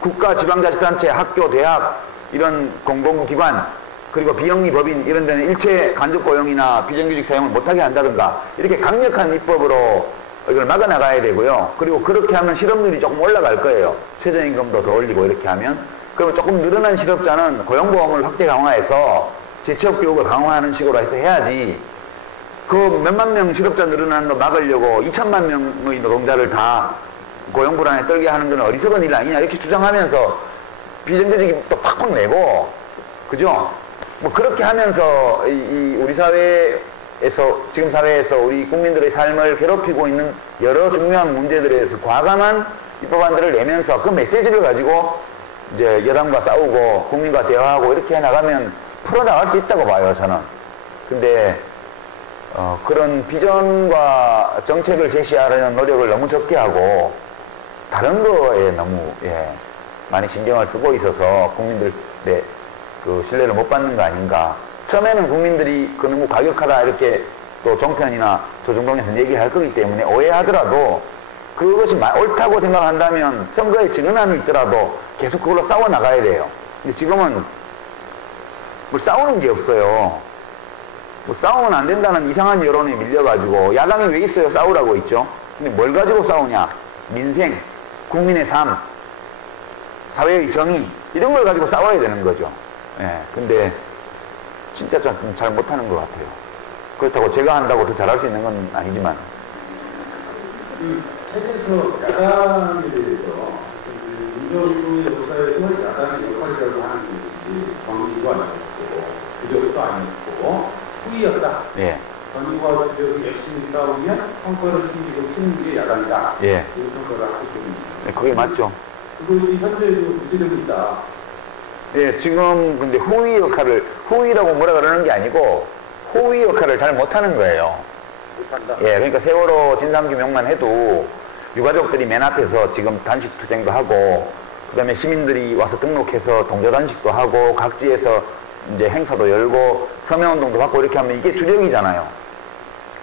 국가 지방자치단체 학교 대학 이런 공공기관 그리고 비영리 법인 이런 데는 일체 간접 고용이나 비정규직 사용을 못하게 한다든가 이렇게 강력한 입법으로 이걸 막아나가야 되고요. 그리고 그렇게 하면 실업률이 조금 올라갈 거예요. 최저임금도 더 올리고 이렇게 하면 그러면 조금 늘어난 실업자는 고용보험을 확대 강화해서 재취업교육을 강화하는 식으로 해서 해야지 그 몇만 명 실업자 늘어나는 거 막으려고 2천만 명의 노동자를 다 고용불안에 떨게 하는 건 어리석은 일 아니냐 이렇게 주장하면서 비정규직이 또 팍팍 내고 그죠? 뭐 그렇게 하면서 우리 사회에서 지금 사회에서 우리 국민들의 삶을 괴롭히고 있는 여러 중요한 문제들에 대해서 과감한 입법안들을 내면서 그 메시지를 가지고 이제 여당과 싸우고 국민과 대화하고 이렇게 해나가면 풀어나갈 수 있다고 봐요 저는. 근데 그런 비전과 정책을 제시하려는 노력을 너무 적게 하고 다른 거에 너무 많이 신경을 쓰고 있어서 국민들의 그 신뢰를 못 받는 거 아닌가. 처음에는 국민들이 그 너무 과격하다 이렇게 또 종편이나 조중동에서 얘기할 거기 때문에 오해하더라도 그것이 옳다고 생각한다면 선거에 증언함이 있더라도 계속 그걸로 싸워 나가야 돼요. 근데 지금은 뭐 싸우는 게 없어요. 뭐 싸우면 안 된다는 이상한 여론에 밀려가지고 야당이 왜 있어요? 싸우라고 있죠. 근데 뭘 가지고 싸우냐? 민생, 국민의 삶, 사회의 정의 이런 걸 가지고 싸워야 되는 거죠. 예, 근데 진짜 좀 잘 못하는 것 같아요. 그렇다고 제가 한다고 더 잘할 수 있는 건 아니지만. 이 책에서 야당에 대해서 민주주의 역사에서 야당의 역할이라고 하는 것이 정의도 아니었고 부적도 아니었고 후이였다. 예. 정의와 부적을 열심히 싸우면 성과를 숨기고 쓰는 게 야당이다. 예. 이런 평가를 하고 있습니다. 네, 그게 맞죠. 그것이 현재도 문제되고 있다. 예, 지금 근데 후위 역할을, 후위라고 뭐라 그러는 게 아니고 호위 역할을 잘 못하는 거예요. 못한다. 예, 그러니까 세월호 진상규명만 해도 유가족들이 맨 앞에서 지금 단식 투쟁도 하고, 그 다음에 시민들이 와서 등록해서 동조단식도 하고, 각지에서 이제 행사도 열고, 서명운동도 받고 이렇게 하면 이게 주력이잖아요.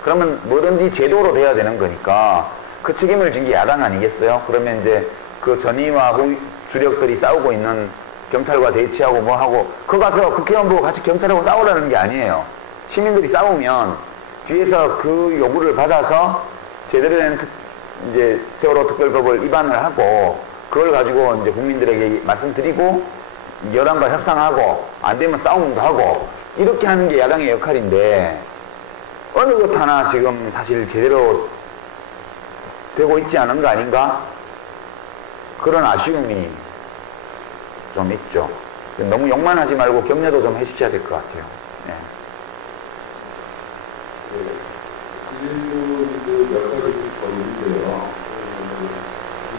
그러면 뭐든지 제도로 돼야 되는 거니까 그 책임을 진 게 야당 아니겠어요? 그러면 이제 그 전위와 후위 주력들이 싸우고 있는 경찰과 대치하고 뭐 하고, 그거 가서 국회의원 보고 같이 경찰하고 싸우라는 게 아니에요. 시민들이 싸우면 뒤에서 그 요구를 받아서 제대로 된 이제 세월호 특별법을 위반을 하고, 그걸 가지고 이제 국민들에게 말씀드리고, 여당과 협상하고, 안 되면 싸움도 하고, 이렇게 하는 게 야당의 역할인데, 어느 것 하나 지금 사실 제대로 되고 있지 않은 거 아닌가? 그런 아쉬움이 좀 있죠. 너무 욕만 하지 말고 격려도 좀 해주셔야 될 것 같아요. 네. 질문도 몇 가지 더 있는데요.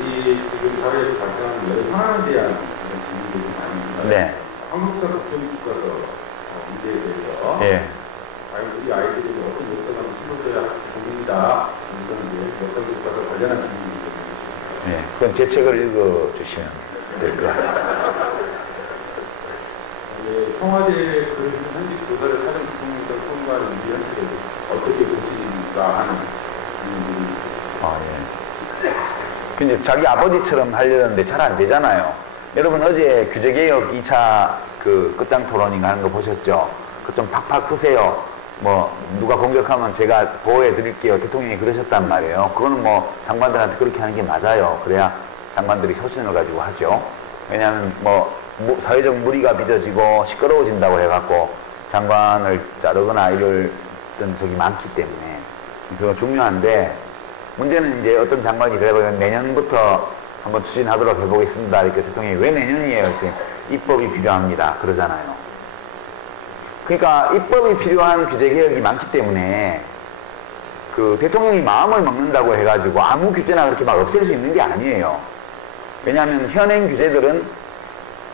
이 지금 사회에서 발생하는 여러 상황에 대한 질문들이 많이 있습니다. 네. 한국사 국정교과서 문제에 대해서 예. 우리 아이들이 어떤 역사관을 심어줘야 좋습니다. 이런 역사교과서 관련한 질문이 있습니다. 네. 그건 제 책을 읽어주시면 될 것 같아요. 청와대의 그런 현직 교사를 사전 국정에서 통과하는 위원회를 어떻게 보시는가 하는 질문들이 아, 예. 근데 자기 아버지처럼 하려는데 잘 안 되잖아요. 여러분 어제 규제개혁 2차 그 끝장 토론인가 하는 거 보셨죠? 그 좀 팍팍 푸세요. 뭐 누가 공격하면 제가 보호해 드릴게요. 대통령이 그러셨단 말이에요. 그거는 뭐 장관들한테 그렇게 하는 게 맞아요. 그래야 장관들이 소신을 가지고 하죠. 왜냐하면 뭐 사회적 무리가 빚어지고 시끄러워진다고 해갖고 장관을 자르거나 이럴 적이 많기 때문에 그거 중요한데, 문제는 이제 어떤 장관이 그래보면 내년부터 한번 추진하도록 해보겠습니다. 이렇게 대통령이 왜 내년이에요? 이렇게 입법이 필요합니다. 그러잖아요. 그러니까 입법이 필요한 규제개혁이 많기 때문에 그 대통령이 마음을 먹는다고 해가지고 아무 규제나 그렇게 막 없앨 수 있는 게 아니에요. 왜냐하면 현행 규제들은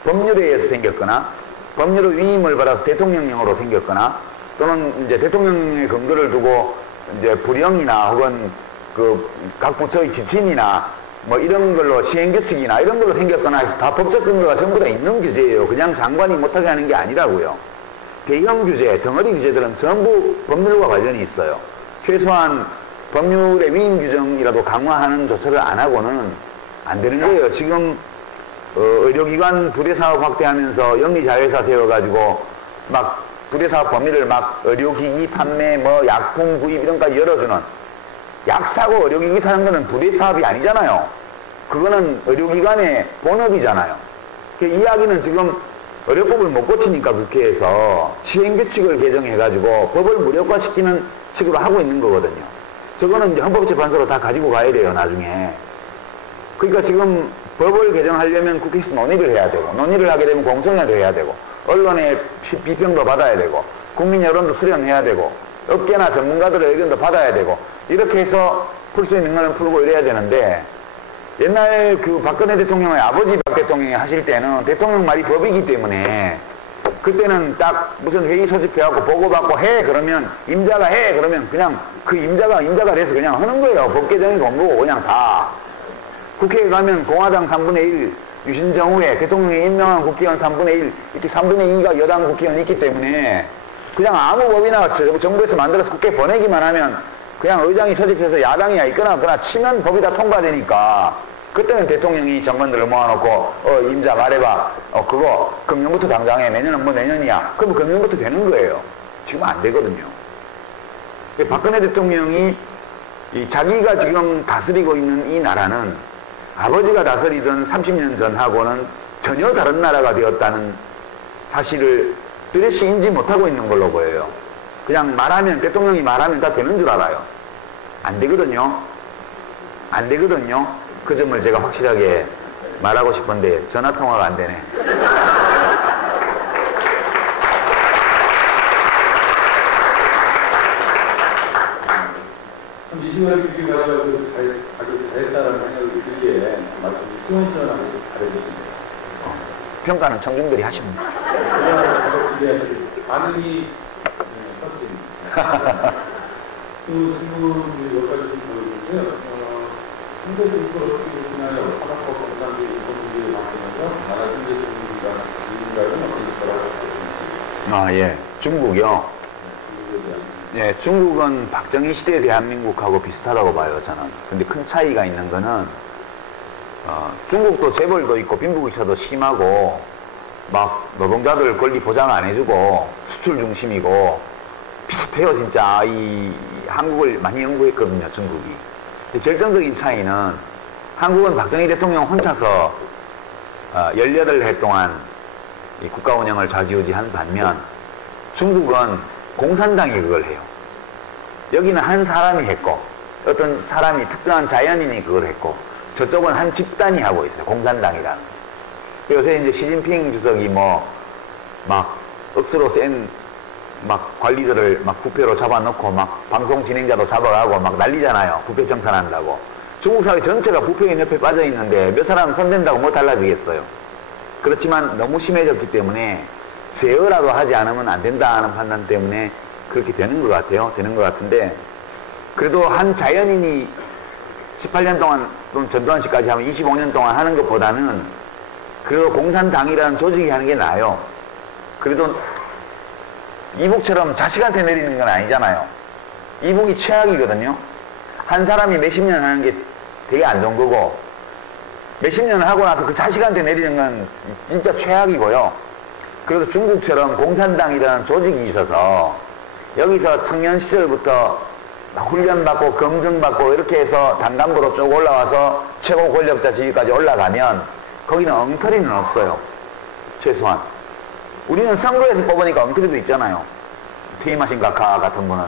법률에 의해서 생겼거나 법률의 위임을 받아서 대통령령으로 생겼거나, 또는 이제 대통령의 근거를 두고 이제 부령이나 혹은 그 각 부처의 지침이나 뭐 이런 걸로 시행규칙이나 이런 걸로 생겼거나 해서 다 법적 근거가 전부 다 있는 규제예요. 그냥 장관이 못하게 하는 게 아니라고요. 대형 규제, 덩어리 규제들은 전부 법률과 관련이 있어요. 최소한 법률의 위임 규정이라도 강화하는 조처를 안 하고는 안 되는 거예요. 지금 의료기관 부대사업 확대하면서 영리자회사 세워가지고 막 부대사업 범위를 막 의료기기 판매, 뭐 약품 구입 이런 거까지 열어주는, 약 사고 의료기기 사는 거는 부대사업이 아니잖아요. 그거는 의료기관의 본업이잖아요. 이 이야기는 지금 의료법을 못 고치니까 국회에서 시행규칙을 개정해가지고 법을 무력화시키는 식으로 하고 있는 거거든요. 저거는 이제 헌법재판소로 다 가지고 가야 돼요, 나중에. 그러니까 지금 법을 개정하려면 국회에서 논의를 해야 되고, 논의를 하게 되면 공청회도 해야 되고, 언론의 비평도 받아야 되고, 국민 여론도 수렴해야 되고, 업계나 전문가들의 의견도 받아야 되고, 이렇게 해서 풀 수 있는 거는 풀고 이래야 되는데, 옛날 그 박근혜 대통령의 아버지 박 대통령이 하실 때는 대통령 말이 법이기 때문에 그때는 딱 무슨 회의 소집해갖고 보고받고 해 그러면 임자가 해 그러면 그냥 그 임자가 돼서 그냥 하는 거예요. 법 개정이고 뭐고 그냥 다. 국회에 가면 공화당 3분의 1 유신정후에 대통령이 임명한 국회의원 3분의 1, 이렇게 3분의 2가 여당 국회의원이 있기 때문에 그냥 아무 법이나 정부에서 만들어서 국회에 보내기만 하면 그냥 의장이 소집해서 야당이야 있거나 치면 법이 다 통과되니까 그때는 대통령이 정권들을 모아놓고 임자 말해봐 그거 금년부터 당장해 내년은 뭐 내년이야 그럼 금년부터 되는 거예요. 지금 안 되거든요. 박근혜 대통령이 자기가 지금 다스리고 있는 이 나라는 아버지가 다스리던 30년 전하고는 전혀 다른 나라가 되었다는 사실을 뚜렷이 인지 못하고 있는 걸로 보여요. 그냥 말하면 대통령이 말하면 다 되는 줄 알아요. 안 되거든요. 안 되거든요. 그 점을 제가 확실하게 말하고 싶은데 전화통화가 안 되네. 이승환 교수가 아주 잘했다는 생각이 들기에 마치 시원시원하게 잘해주신대요. 평가는 청중들이 하십니다. 반응이 컸습니다. 그 질문이 몇 가지 좀 보여주는데요. 현대 정부가 어떻게 보시나요? 산업법 공산주의 인권주의에 맞으면서 나라 현대 정부가 어떻게 거라고 예. 중국이요. 예, 중국은 박정희 시대 대한민국하고 비슷하다고 봐요, 저는. 근데 큰 차이가 있는 거는, 중국도 재벌도 있고 빈부격차도 심하고, 막 노동자들 권리 보장 안 해주고, 수출 중심이고, 비슷해요, 진짜. 한국을 많이 연구했거든요, 중국이. 근데 결정적인 차이는, 한국은 박정희 대통령 혼자서 18해 동안 이 국가 운영을 좌지우지한 반면, 중국은 공산당이 그걸 해요. 여기는 한 사람이 했고 어떤 사람이 특정한 자연인이 그걸 했고 저쪽은 한 집단이 하고 있어요. 공산당이라는. 요새 이제 시진핑 주석이 막 억수로 센 막 관리들을 막 부패로 잡아놓고 막 방송 진행자도 잡아가고 막 난리잖아요. 부패 청산한다고. 중국 사회 전체가 부패인 옆에 빠져 있는데 몇 사람 손댄다고 뭐 달라지겠어요. 그렇지만 너무 심해졌기 때문에 제어라도 하지 않으면 안 된다 하는 판단 때문에 그렇게 되는 것 같아요. 되는 것 같은데 그래도 한 자연인이 18년 동안 또는 전두환 씨까지 하면 25년 동안 하는 것보다는 그래도 공산당이라는 조직이 하는 게 나아요. 그래도 이북처럼 자식한테 내리는 건 아니잖아요. 이북이 최악이거든요. 한 사람이 몇십 년 하는 게 되게 안 좋은 거고 몇십 년을 하고 나서 그 자식한테 내리는 건 진짜 최악이고요. 그래도 중국처럼 공산당이라는 조직이 있어서 여기서 청년 시절부터 훈련받고 검증받고 이렇게 해서 단간부로 쭉 올라와서 최고 권력자 지위까지 올라가면 거기는 엉터리는 없어요. 최소한. 우리는 선거에서 뽑으니까 엉터리도 있잖아요. 퇴임하신 각하 같은 분은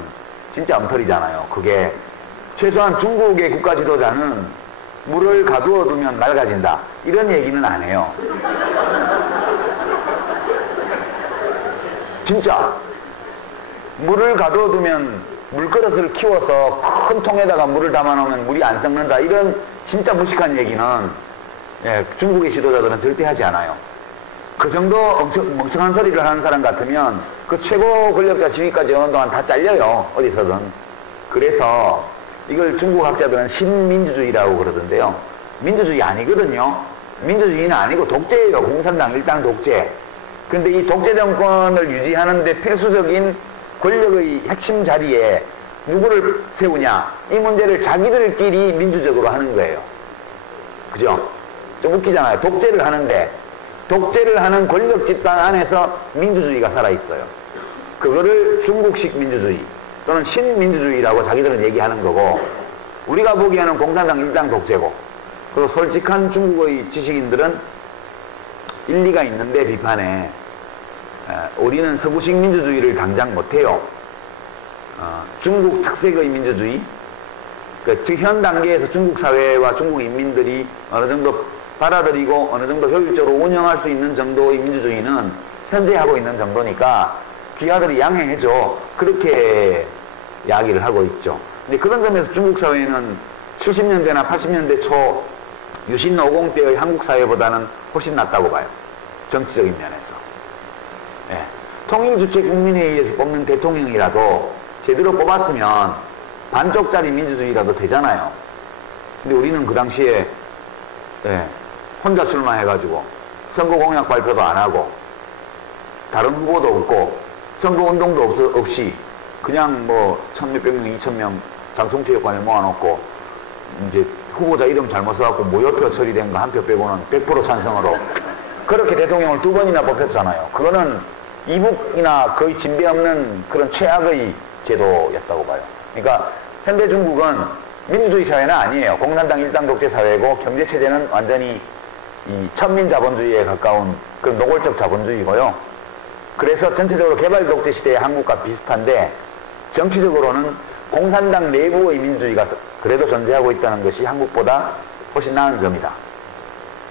진짜 엉터리잖아요. 그게 최소한 중국의 국가 지도자는 물을 가두어 두면 맑아진다. 이런 얘기는 안 해요. 진짜 물을 가둬두면 물그릇을 키워서 큰 통에다가 물을 담아놓으면 물이 안 썩는다 이런 진짜 무식한 얘기는 중국의 지도자들은 절대 하지 않아요. 그 정도 멍청한 소리를 하는 사람 같으면 그 최고 권력자 지위까지 오는 동안 다 잘려요. 어디서든. 그래서 이걸 중국 학자들은 신민주주의라고 그러던데요. 민주주의 아니거든요. 민주주의는 아니고 독재예요. 공산당 일당 독재. 근데 이 독재 정권을 유지하는데 필수적인 권력의 핵심 자리에 누구를 세우냐 이 문제를 자기들끼리 민주적으로 하는 거예요. 그죠? 좀 웃기잖아요. 독재를 하는데 독재를 하는 권력 집단 안에서 민주주의가 살아있어요. 그거를 중국식 민주주의 또는 신민주주의라고 자기들은 얘기하는 거고 우리가 보기에는 공산당 일당 독재고 그리고 솔직한 중국의 지식인들은 일리가 있는데 비판에 우리는 서구식 민주주의를 당장 못해요. 중국 특색의 민주주의, 즉 현 단계에서 중국 사회와 중국 인민들이 어느 정도 받아들이고 어느 정도 효율적으로 운영할 수 있는 정도의 민주주의는 현재 하고 있는 정도니까 귀하들이 양해해줘. 그렇게 이야기를 하고 있죠. 근데 그런 점에서 중국 사회는 70년대나 80년대 초 유신 50대의 한국 사회보다는 훨씬 낫다고 봐요. 정치적인 면에서. 통일주체 국민회의에서 뽑는 대통령이라도 제대로 뽑았으면 반쪽짜리 민주주의라도 되잖아요. 근데 우리는 그 당시에 혼자 출마해가지고 선거 공약 발표도 안 하고 다른 후보도 없고 선거 운동도 없이 그냥 뭐 1,몇백 명, 2,000명 장충체육관에 모아놓고 이제 후보자 이름 잘못 써갖고 무효표 처리된 거 한 표 빼고는 100% 찬성으로 그렇게 대통령을 2번이나 뽑혔잖아요. 그거는 이북이나 거의 진배 없는 그런 최악의 제도였다고 봐요. 그러니까 현대 중국은 민주주의 사회는 아니에요. 공산당 일당 독재 사회고 경제 체제는 완전히 이 천민 자본주의에 가까운 그런 노골적 자본주의고요. 그래서 전체적으로 개발 독재 시대의 한국과 비슷한데 정치적으로는 공산당 내부의 민주주의가 그래도 존재하고 있다는 것이 한국보다 훨씬 나은 점이다.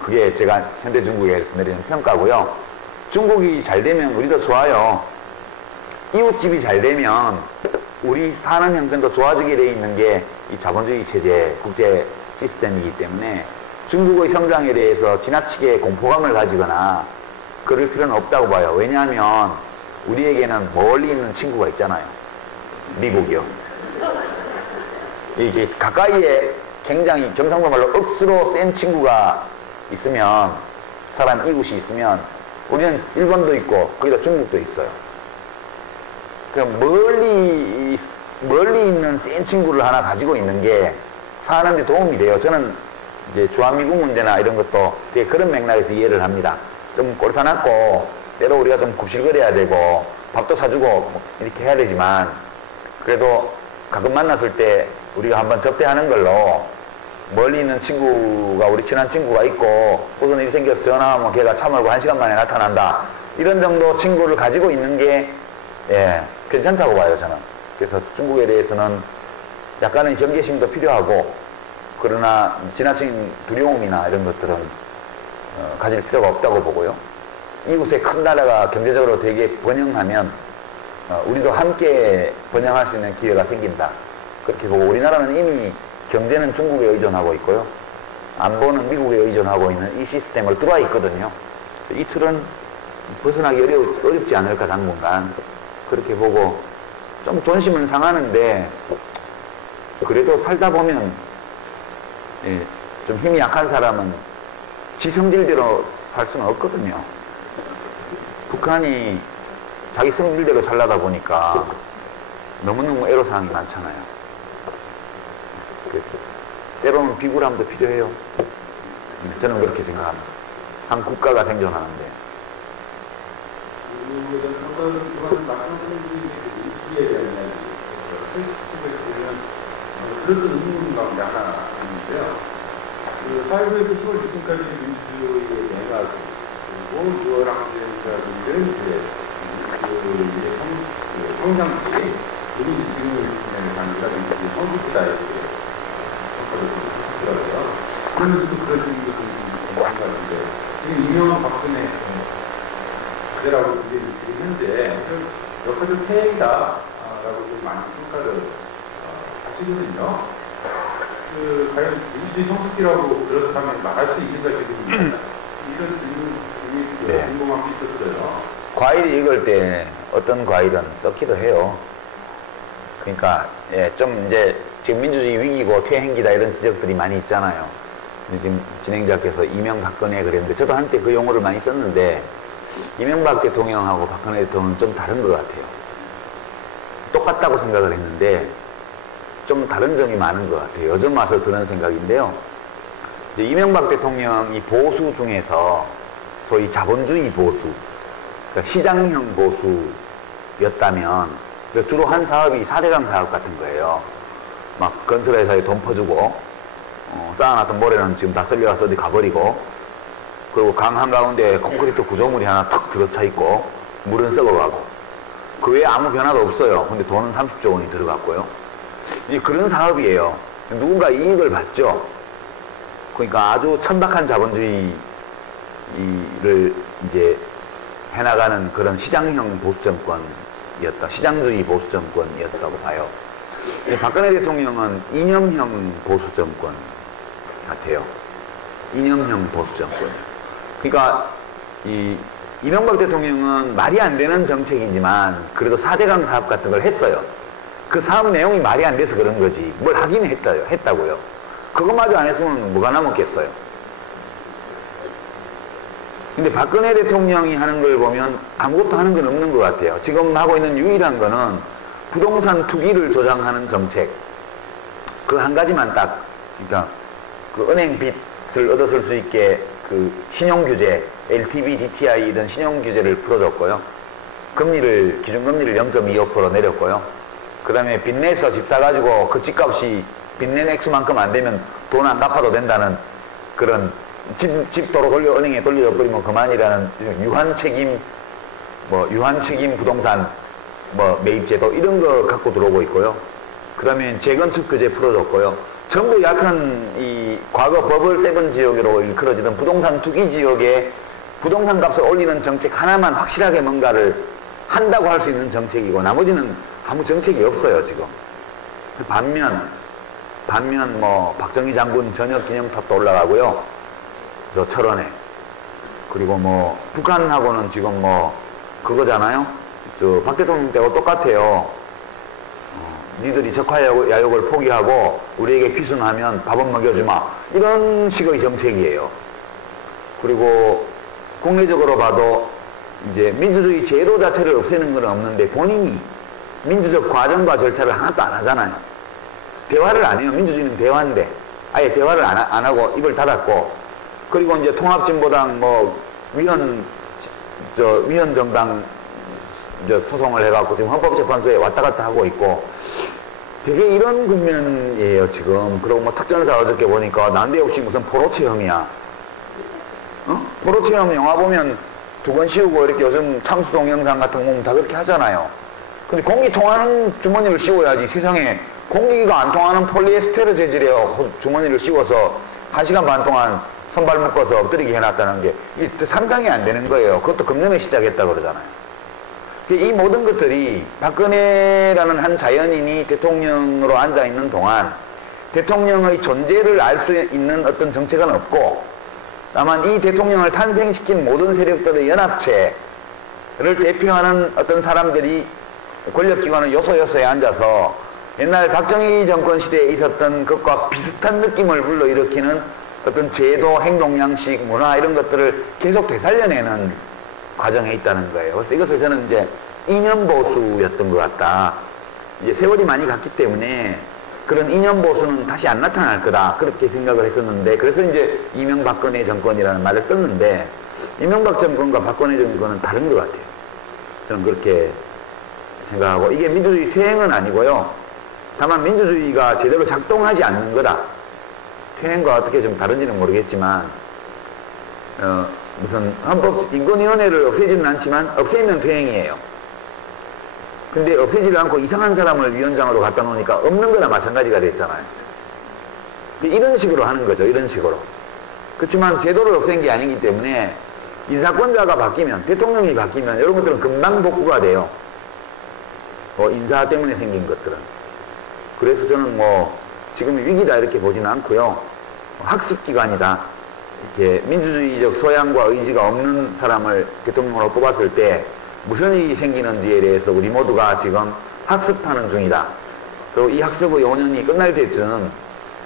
그게 제가 현대 중국에 내리는 평가고요. 중국이 잘 되면 우리도 좋아요. 이웃집이 잘 되면 우리 사는 형편도 좋아지게 돼 있는 게 이 자본주의 체제, 국제 시스템이기 때문에 중국의 성장에 대해서 지나치게 공포감을 가지거나 그럴 필요는 없다고 봐요. 왜냐하면 우리에게는 멀리 있는 친구가 있잖아요. 미국이요. 이게 가까이에 굉장히 경상도 말로 억수로 센 친구가 있으면, 사람 이웃이 있으면 우리는 일본도 있고 거기다 중국도 있어요. 그럼 멀리 있는 센 친구를 하나 가지고 있는 게 사는데 도움이 돼요. 저는 이제 주한미국 문제나 이런 것도 되게 그런 맥락에서 이해를 합니다. 좀 꼴사납고 때로 우리가 좀 굽실거려야 되고 밥도 사주고 뭐 이렇게 해야 되지만 그래도 가끔 만났을 때 우리가 한번 접대하는 걸로 멀리 있는 친구가 우리 친한 친구가 있고 무슨 일이 생겨서 전화하면 걔가 차 몰고 1시간 만에 나타난다. 이런 정도 친구를 가지고 있는 게 괜찮다고 봐요, 저는. 그래서 중국에 대해서는 약간의 경계심도 필요하고 그러나 지나친 두려움이나 이런 것들은 가질 필요가 없다고 보고요. 이웃의 큰 나라가 경제적으로 되게 번영하면 우리도 함께 번영할 수 있는 기회가 생긴다. 그렇게 보고 우리나라는 이미 경제는 중국에 의존하고 있고요. 안보는 미국에 의존하고 있는 이 시스템을 들어와 있거든요. 이 틀은 벗어나기 어렵지 않을까 당분간 그렇게 보고 좀 존심은 상하는데 그래도 살다 보면 좀 힘이 약한 사람은 지 성질대로 살 수는 없거든요. 북한이 자기 성질대로 살라다 보니까 너무너무 애로사항이 많잖아요. 때로는 비굴함도 필요해요. 저는 그렇게 생각합니다. 한 국가가 생존하는데. 그런 의문 가운데 하나 있는데요. 사회부에서 10월 6일까지 민주주의의 내각 그리고 6월 항쟁자들은 이제 성장기 우리 지금을 가니까 민주주의 성숙기다 이렇게 평가를 하더라고요. 그러면서 또 그런 얘기도 좀 생각하는데 지금 이명박 박근혜 그대라고 이제 있는데 역사적 태행이다라고 좀 많이 평가를 하시거든요. 과연 민주주의 성숙기라고 그렇다면 말할 수 있는가 지금 이런 질문이 궁금한 게 있었어요. 과일이 익을 때 어떤 과일은 썩기도 해요. 그러니까 좀 이제 지금 민주주의 위기고 퇴행기다 이런 지적들이 많이 있잖아요. 지금 진행자께서 이명박근혜 그랬는데 저도 한때 그 용어를 많이 썼는데 이명박 대통령하고 박근혜 대통령은 좀 다른 것 같아요. 똑같다고 생각을 했는데 좀 다른 점이 많은 것 같아요. 요즘 와서 드는 생각인데요. 이제 이명박 대통령이 보수 중에서 소위 자본주의 보수, 그러니까 시장형 보수였다면 주로 한 사업이 4대강 사업 같은 거예요. 막 건설회사에 돈 퍼주고 쌓아놨던 모래는 지금 다 쓸려가서 어디 가버리고 그리고 강 한가운데 콘크리트 구조물이 하나 탁 들어차 있고 물은 썩어가고 그 외에 아무 변화도 없어요. 근데 돈은 30조 원이 들어갔고요. 그런 사업이에요. 누군가 이익을 받죠. 그러니까 아주 천박한 자본주의를 이제 해나가는 그런 시장형 보수정권이었다. 시장주의 보수정권이었다고 봐요. 박근혜 대통령은 이념형 보수정권 같아요. 이념형 보수정권. 그러니까 이명박 대통령은 말이 안 되는 정책이지만 그래도 4대강 사업 같은 걸 했어요. 그 사업 내용이 말이 안 돼서 그런 거지. 뭘 하긴 했다고요. 그것마저 안 했으면 뭐가 남았겠어요. 근데 박근혜 대통령이 하는 걸 보면 아무것도 하는 건 없는 것 같아요. 지금 하고 있는 유일한 거는 부동산 투기를 조장하는 정책. 그 한 가지만 딱, 그러니까 그 은행 빚을 얻어쓸 수 있게 그 신용규제, LTV, DTI 이런 신용규제를 풀어줬고요. 기준금리를 0.25% 내렸고요. 그 다음에 빚내서 집 사가지고 그 집값이 빚낸 액수만큼 안 되면 돈 안 갚아도 된다는 그런 집 도로 은행에 돌려버리면 그만이라는 유한책임 부동산 매입제도 이런 거 갖고 들어오고 있고요. 그 다음에 재건축 규제 풀어줬고요. 전부 얕은 이 과거 버블 세븐 지역으로 일컬어지던 부동산 투기 지역에 부동산 값을 올리는 정책 하나만 확실하게 뭔가를 한다고 할 수 있는 정책이고 나머지는 아무 정책이 없어요, 지금. 반면 박정희 장군 전역 기념탑도 올라가고요. 저 철원에. 그리고 북한하고는 지금 그거잖아요. 박 대통령 때하고 똑같아요. 니들이 적화야욕을 포기하고 우리에게 귀순하면 밥은 먹여주마. 이런 식의 정책이에요. 그리고 국내적으로 봐도 이제 민주주의 제도 자체를 없애는 건 없는데 본인이 민주적 과정과 절차를 하나도 안 하잖아요. 대화를 안 해요. 민주주의는 대화인데 아예 대화를 안 하고 입을 닫았고, 그리고 이제 통합진보당 위헌 정당 소송을 해갖고 지금 헌법재판소에 왔다 갔다 하고 있고 되게 이런 국면이에요, 지금. 그리고 특전사 어저께 보니까 난데없이 무슨 포로체험이야. 포로체험 영화 보면 두건 씌우고 이렇게 요즘 참수 동영상 같은 거 보면 다 그렇게 하잖아요. 근데 공기 통하는 주머니를 씌워야지. 세상에 공기가 안 통하는 폴리에스테르 재질의 주머니를 씌워서 1시간 반 동안 손발 묶어서 엎드리게 해놨다는 게 상상이 안 되는 거예요. 그것도 금년에 시작했다 그러잖아요. 이 모든 것들이 박근혜라는 한 자연인이 대통령으로 앉아있는 동안 대통령의 존재를 알 수 있는 어떤 정책은 없고, 다만 이 대통령을 탄생시킨 모든 세력들의 연합체를 대표하는 어떤 사람들이 권력기관의 요소요소에 앉아서 옛날 박정희 정권 시대에 있었던 것과 비슷한 느낌을 불러일으키는 어떤 제도, 행동양식, 문화 이런 것들을 계속 되살려내는 과정에 있다는 거예요. 그래서 이것을 저는 이제 이념보수였던 것 같다. 이제 세월이 많이 갔기 때문에 그런 이념보수는 다시 안 나타날 거다. 그렇게 생각을 했었는데, 그래서 이제 이명박근혜 정권이라는 말을 썼는데, 이명박 정권과 박근혜 정권은 다른 것 같아요. 저는 그렇게 생각하고, 이게 민주주의 퇴행은 아니고요. 다만 민주주의가 제대로 작동하지 않는 거다. 퇴행과 어떻게 좀 다른지는 모르겠지만, 무슨 인권위원회를 없애지는 않지만 없애면 퇴행이에요. 근데 없애지를 않고 이상한 사람을 위원장으로 갖다 놓으니까 없는 거나 마찬가지가 됐잖아요. 이런 식으로 하는 거죠. 이런 식으로. 그렇지만 제도를 없앤 게 아니기 때문에 인사권자가 바뀌면, 대통령이 바뀌면 이런 것들은 금방 복구가 돼요. 인사 때문에 생긴 것들은. 그래서 저는 지금 위기다 이렇게 보지는 않고요. 학습기관이다. 이렇게 민주주의적 소양과 의지가 없는 사람을 대통령으로 뽑았을 때 무슨 일이 생기는지에 대해서 우리 모두가 지금 학습하는 중이다. 그리고 이 학습의 5년이 끝날 때쯤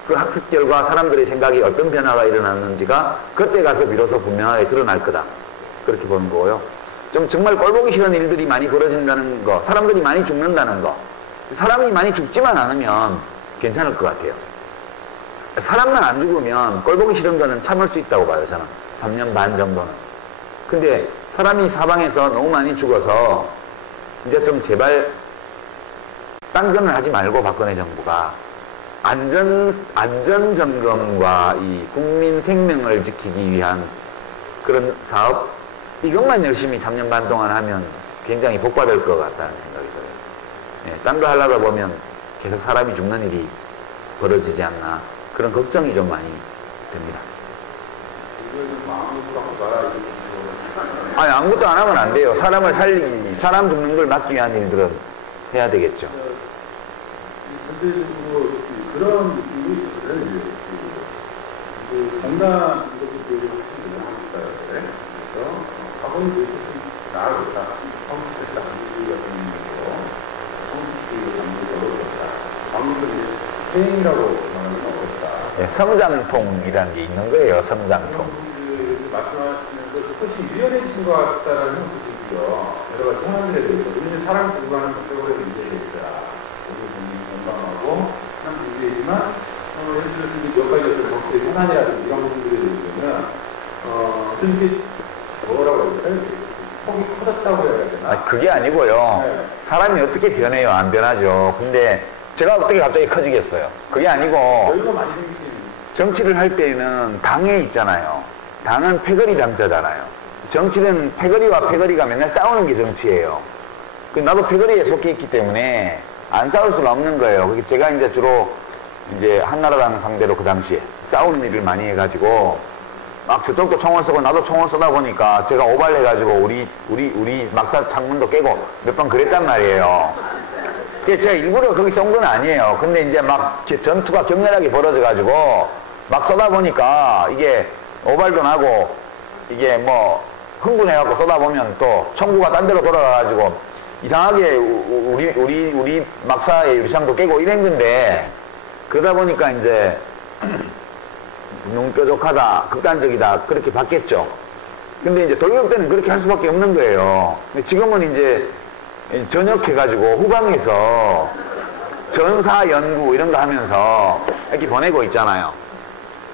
그 학습 결과 사람들의 생각이 어떤 변화가 일어났는지가 그때 가서 비로소 분명하게 드러날 거다. 그렇게 보는 거고요. 좀 정말 꼴보기 싫은 일들이 많이 벌어진다는 거, 사람들이 많이 죽는다는 거, 사람이 많이 죽지만 않으면 괜찮을 것 같아요. 사람만 안 죽으면 꼴보기 싫은 거는 참을 수 있다고 봐요, 저는. 3년 반 정도는. 근데 사람이 사방에서 너무 많이 죽어서 이제 좀 제발 딴 거는 하지 말고 박근혜 정부가 안전점검과 이 국민 생명을 지키기 위한 그런 사업, 이것만 열심히 3년 반 동안 하면 굉장히 복받을 것 같다는 생각이 들어요. 딴 거 하려다 보면 계속 사람이 죽는 일이 벌어지지 않나. 그런 걱정이 좀 많이 됩니다. 아니, 아무것도 안 하면 안 돼요. 사람을 살리기, 사람 죽는 걸 막기 위한 일들은 해야 되겠죠. 전체적으로 그런 느낌이 있어요. 공단 이것도 하니까요. 그래서 가본이 좀 나아졌다. 성취됐다. 민주주의 같은 경우도 성취주의가 장르가 어렵다. 방금 퇴행이라고 말하는 건 어렵다. 성장통이라는 게 있는 거예요. 성장통. 말씀하시면서 조금씩 유연해진 것 같다는 생각도 들고요. 여러 가지 상황들에 대해서. 왜냐면 사람 구간은 법적으로 문제가 있다. 모든 국민이 건강하고, 참 문제이지만, 예를 들어서 몇 가지 어떤 법적인 현안이라든지 이런 부분들에 대해서는, 좀 이렇게 뭐라고 해야 될까요? 폭이 커졌다고 해야 되나? 아, 그게 아니고요. 네. 사람이 어떻게 변해요? 안 변하죠. 근데 제가 어떻게 갑자기 커지겠어요? 그게 아니고, 여유가 많이 생기지. 정치를 할 때는 당에 있잖아요. 당은 패거리 당자잖아요. 정치는 패거리와 패거리가 맨날 싸우는 게 정치예요. 나도 패거리에 속해 있기 때문에 안 싸울 수가 없는 거예요. 그게 제가 이제 주로 이제 한나라당 상대로 그 당시에 싸우는 일을 많이 해가지고 막 저쪽도 총을 쏘고 나도 총을 쏘다 보니까 제가 오발해가지고 우리 막사 창문도 깨고 몇 번 그랬단 말이에요. 제가 일부러 거기 쏜 건 아니에요. 근데 이제 막 전투가 격렬하게 벌어져가지고 막 쏘다 보니까 이게 오발도 나고 이게 뭐 흥분해갖고 쏘다 보면 또 총구가 딴 데로 돌아가가지고 이상하게 우리 막사의 유리창도 깨고 이런 건데 그러다 보니까 이제 눈뾰족하다, 극단적이다 그렇게 바뀌었죠. 근데 이제 돌격 때는 그렇게 할 수밖에 없는 거예요. 근데 지금은 이제 전역해가지고 후방에서 전사 연구 이런 거 하면서 이렇게 보내고 있잖아요.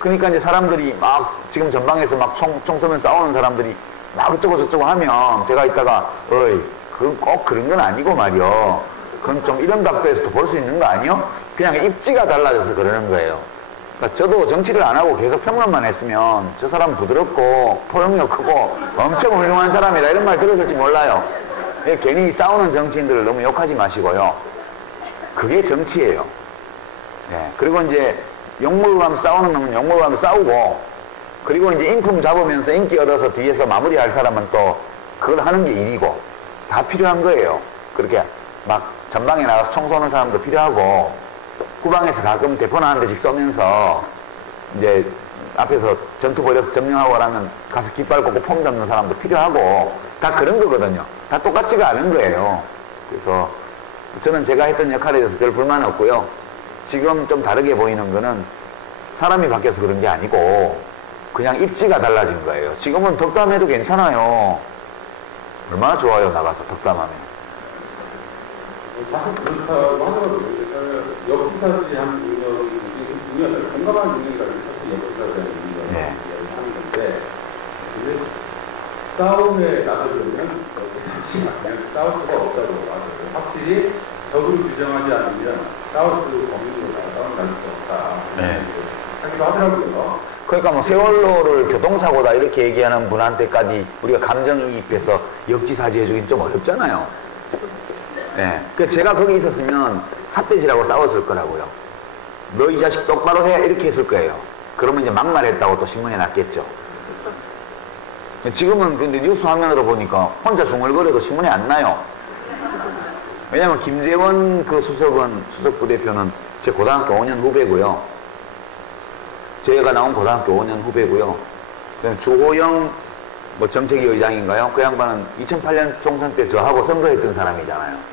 그러니까 이제 사람들이 막 지금 전방에서 막 총 쏘면 싸우는 사람들이 막 어쩌고 저쩌고 하면 제가 이따가 어이 그건 꼭 그런 건 아니고 말이요. 그건 좀 이런 각도에서도 볼 수 있는 거 아니요? 그냥 입지가 달라져서 그러는 거예요. 그러니까 저도 정치를 안 하고 계속 평론만 했으면 저 사람 부드럽고 포용력 크고 엄청 훌륭한 사람이다 이런 말 들었을지 몰라요. 괜히 싸우는 정치인들을 너무 욕하지 마시고요. 그게 정치예요. 네. 그리고 이제 욕먹고 가면 싸우는 놈은 욕먹고 가면 싸우고 그리고 이제 인품 잡으면서 인기 얻어서 뒤에서 마무리할 사람은 또 그걸 하는 게 일이고 다 필요한 거예요. 그렇게 막 전방에 나가서 총 쏘는 사람도 필요하고 후방에서 가끔 대포나 한 대씩 쏘면서 이제 앞에서 전투 벌여서 점령하고 하면 가서 깃발 꽂고 폼 잡는 사람도 필요하고 다 그런 거거든요. 다 똑같지가 않은 거예요. 그래서 저는 제가 했던 역할에 대해서 별 불만 없고요. 지금 좀 다르게 보이는 거는 사람이 바뀌어서 그런 게 아니고 그냥 입지가 달라진 거예요. 지금은 덕담해도 괜찮아요. 얼마나 좋아요, 나가서 덕담하면. 사실 그렇다고 하더라도 역지사지 하는 능력이 중요해요. 공감하는 능력이라는 게 사실 역지사지하는 능력을 네. 하는 건데 근데 싸움에 나서려면 그냥 싸울 수가 없다고 맞아요. 확실히 적으로 규정하지 않으면 싸울 수 범위로 싸움 가질 수 없다. 네. 하기도 하더라고요. 그러니까 뭐 세월호를 교통사고다 이렇게 얘기하는 분한테까지 우리가 감정이입해서 역지사지 해주긴 좀 어렵잖아요. 네. 그 제가 거기 있었으면 삿대질하고 싸웠을 거라고요. 너 이 자식 똑바로 해 이렇게 했을 거예요. 그러면 이제 막말했다고 또 신문에 났겠죠. 지금은 근데 뉴스 화면으로 보니까 혼자 중얼거려도 신문에 안 나요. 왜냐면 김재원 그 수석 부대표는 제 고등학교 5년 후배고요. 제가 나온 고등학교 5년 후배고요. 주호영 뭐 정책위 의장인가요? 그 양반은 2008년 총선 때 저하고 선거했던 사람이잖아요.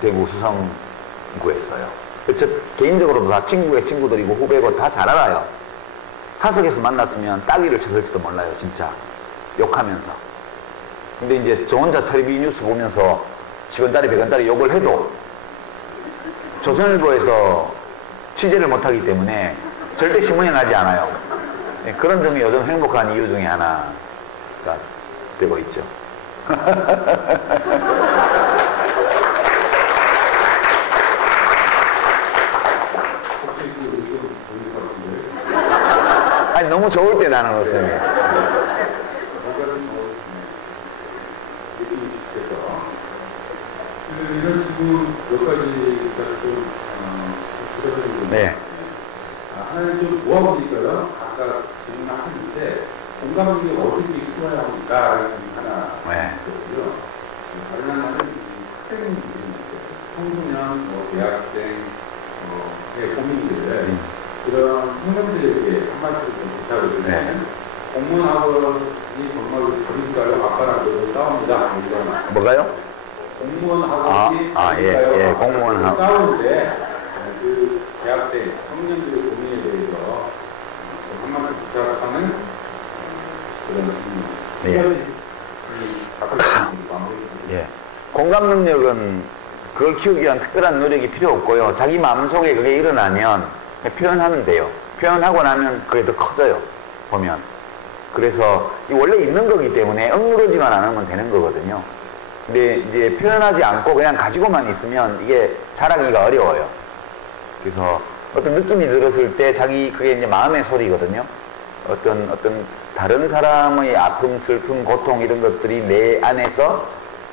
대구 수성구에서요. 저 개인적으로도 다 친구의 친구들이고 후배고 다 잘 알아요. 사석에서 만났으면 따귀를 쳤을지도 몰라요, 진짜. 욕하면서. 근데 이제 저 혼자 텔레비 뉴스 보면서 10원짜리, 100원짜리 욕을 해도 조선일보에서 취재를 못하기 때문에 절대 신문에 나지 않아요. 네, 그런 점이 요즘 행복한 이유 중에 하나가 되고 있죠. 아니 너무 좋을 때 나는 웃음이. 이런 식으로 몇 가지가 좀 구체적인 네. 하나는 좀 모아보니까요. 아까 질문하셨는데 공감이 어떻게 풀어야 합니까? 하나 네. 있거든요. 다른 하나는 학생 청소년, 대학생, 고민들 그런 청년들에게 한마디로 좀 부탁을 드리면 공무원학원이 정말 버릴까요? 아빠랑 저도 싸웁니다. 이런 뭐가요? 공무원학원이 예, 공무원학원. 싸우는데 그 대학생 청년들의 고민에 대해서 한마디 부탁하는 그런 예. 공감 능력은 그걸 키우기 위한 특별한 노력이 필요 없고요. 자기 마음속에 그게 일어나면 그냥 표현하면 돼요. 표현하고 나면 그게 더 커져요. 보면. 그래서 원래 있는 거기 때문에 억누르지만 않으면 되는 거거든요. 근데 이제 표현하지 않고 그냥 가지고만 있으면 이게 자라기가 어려워요. 그래서 어떤 느낌이 들었을 때 자기 그게 이제 마음의 소리거든요. 어떤 다른 사람의 아픔, 슬픔, 고통 이런 것들이 내 안에서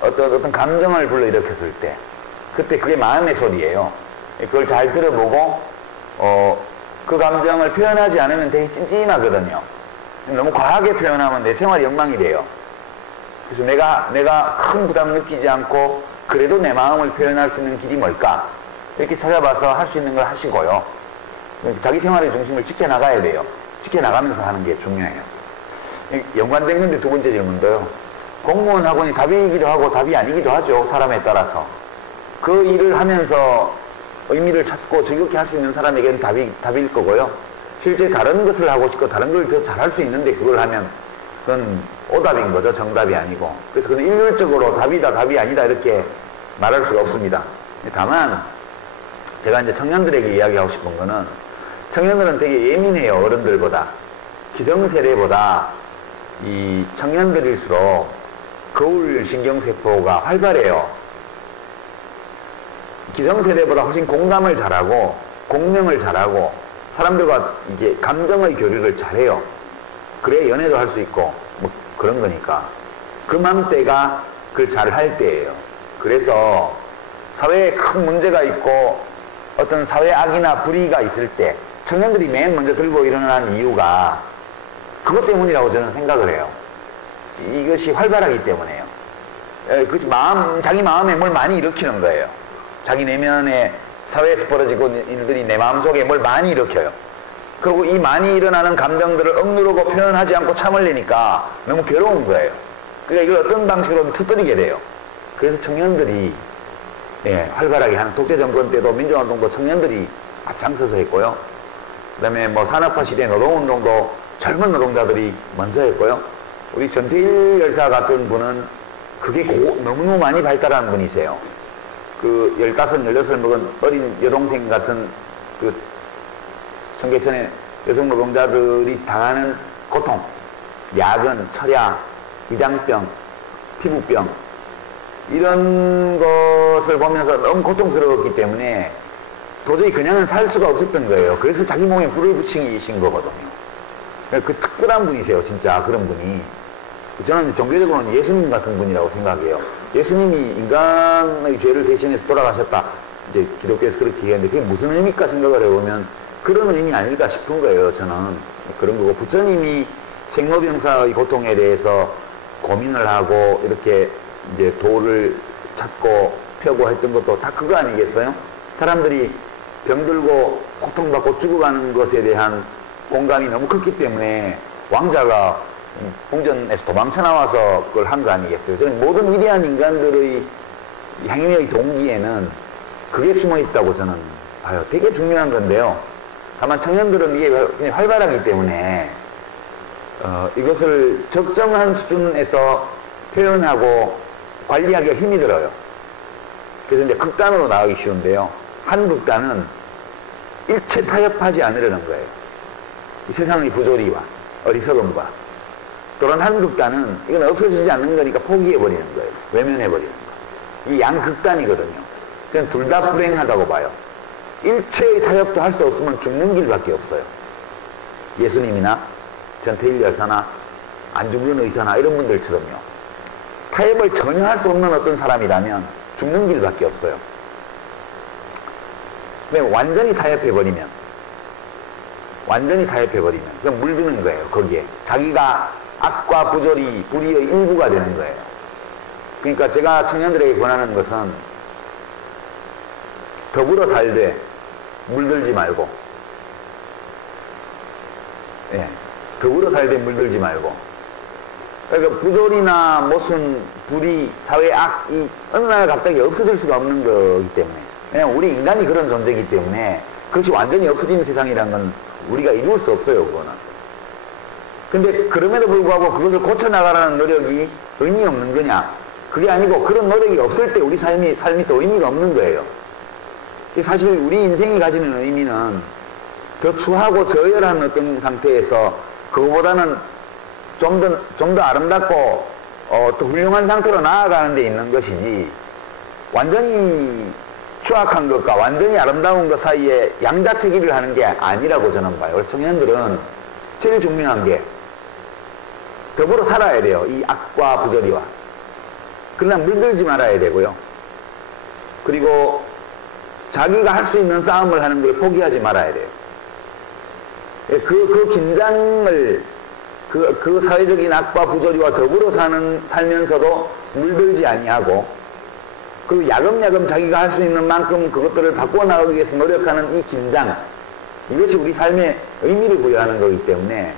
어떤 감정을 불러일으켰을 때 그때 그게 마음의 소리예요. 그걸 잘 들어보고 그 감정을 표현하지 않으면 되게 찜찜하거든요. 너무 과하게 표현하면 내 생활이 엉망이 돼요. 그래서 내가 큰 부담 느끼지 않고 그래도 내 마음을 표현할 수 있는 길이 뭘까? 이렇게 찾아봐서 할 수 있는 걸 하시고요. 자기 생활의 중심을 지켜나가야 돼요. 지켜나가면서 하는 게 중요해요. 연관된 건데 두 번째 질문도요. 공무원 학원이 답이기도 하고 답이 아니기도 하죠. 사람에 따라서. 그 일을 하면서 의미를 찾고 즐겁게 할 수 있는 사람에게는 답일 거고요. 실제 다른 것을 하고 싶고 다른 걸 더 잘할 수 있는데 그걸 하면 그건 오답인 거죠. 정답이 아니고. 그래서 그건 일률적으로 답이다, 답이 아니다 이렇게 말할 수가 없습니다. 다만 제가 이제 청년들에게 이야기하고 싶은 거는 청년들은 되게 예민해요. 어른들보다. 기성세대보다 이 청년들일수록 거울 신경세포가 활발해요. 기성세대보다 훨씬 공감을 잘하고 공명을 잘하고 사람들과 이게 감정의 교류를 잘해요. 그래야 연애도 할 수 있고 뭐 그런 거니까. 그맘때가 그걸 잘할 때예요. 그래서 사회에 큰 문제가 있고 어떤 사회 악이나 불의가 있을 때 청년들이 맨 먼저 들고 일어나는 이유가 그것 때문이라고 저는 생각을 해요. 이것이 활발하기 때문에요. 그것이 자기 마음에 뭘 많이 일으키는 거예요. 자기 내면에 사회에서 벌어지고 일들이 내 마음속에 뭘 많이 일으켜요. 그리고 이 많이 일어나는 감정들을 억누르고 표현하지 않고 참으려니까 너무 괴로운 거예요. 그러니까 이걸 어떤 방식으로든 터뜨리게 돼요. 그래서 청년들이 활발하게 하는 독재정권 때도 민주화운동도 청년들이 앞장서서 했고요. 그 다음에 뭐 산업화 시대 노동운동도 젊은 노동자들이 먼저 했고요. 우리 전태일 열사 같은 분은 그게 너무너무 많이 발달한 분이세요. 그 15, 16 먹은 어린 여동생 같은 그 청계천의 여성 노동자들이 당하는 고통, 야근, 철야, 위장병, 피부병 이런 것을 보면서 너무 고통스러웠기 때문에 도저히 그냥은 살 수가 없었던 거예요. 그래서 자기 몸에 불을 붙이신 거거든요. 그 특별한 분이세요, 진짜 그런 분이. 저는 종교적으로는 예수님 같은 분이라고 생각해요. 예수님이 인간의 죄를 대신해서 돌아가셨다. 이제 기독교에서 그렇게 얘기하는데 그게 무슨 의미일까 생각을 해보면 그런 의미 아닐까 싶은 거예요, 저는. 그런 거고, 부처님이 생로병사의 고통에 대해서 고민을 하고 이렇게 이제 도를 찾고 펴고 했던 것도 다 그거 아니겠어요? 사람들이 병들고 고통받고 죽어가는 것에 대한 공감이 너무 컸기 때문에 왕자가 궁전에서 도망쳐 나와서 그걸 한 거 아니겠어요? 저는 모든 위대한 인간들의 행위의 동기에는 그게 숨어 있다고 저는 봐요. 되게 중요한 건데요. 다만 청년들은 이게 그냥 활발하기 때문에 이것을 적정한 수준에서 표현하고 관리하기가 힘이 들어요. 그래서 이제 극단으로 나가기 쉬운데요. 한 극단은 일체 타협하지 않으려는 거예요. 이 세상의 부조리와 어리석음과. 또는 한 극단은 이건 없어지지 않는 거니까 포기해버리는 거예요. 외면해버리는 거예요. 이 양극단이거든요. 저는 둘 다 불행하다고 봐요. 일체의 타협도 할 수 없으면 죽는 길밖에 없어요. 예수님이나 전태일 열사나 안중근 의사나 이런 분들처럼요. 타협을 전혀 할 수 없는 어떤 사람이라면 죽는 길밖에 없어요. 근데 완전히 타협해버리면 그냥 물드는 거예요. 거기에 자기가 악과 부조리, 불의의 일부가 되는 거예요. 그러니까 제가 청년들에게 권하는 것은 더불어 살되 물들지 말고, 더불어 살되 물들지 말고. 그러니까 부조리나 모순, 불의, 사회 악이 어느 날 갑자기 없어질 수가 없는 거기 때문에. 그냥 우리 인간이 그런 존재이기 때문에 그것이 완전히 없어지는 세상이라는 건 우리가 이룰 수 없어요, 그거는. 근데 그럼에도 불구하고 그것을 고쳐나가라는 노력이 의미 없는 거냐? 그게 아니고 그런 노력이 없을 때 우리 삶이 또 의미가 없는 거예요. 사실 우리 인생이 가지는 의미는 더 추하고 저열한 어떤 상태에서 그거보다는 좀 더 아름답고 또 훌륭한 상태로 나아가는 데 있는 것이지 완전히 추악한 것과 완전히 아름다운 것 사이에 양자택일을 하는 게 아니라고 저는 봐요. 청년들은 제일 중요한 게 더불어 살아야 돼요. 이 악과 부조리와. 그러나 물들지 말아야 되고요. 그리고 자기가 할 수 있는 싸움을 하는 걸 포기하지 말아야 돼요. 그 긴장을 그 사회적인 악과 부조리와 더불어 살면서도 물들지 아니하고 그리고 야금야금 자기가 할 수 있는 만큼 그것들을 바꿔나가기 위해서 노력하는 이 긴장, 이것이 우리 삶에 의미를 부여하는 거기 때문에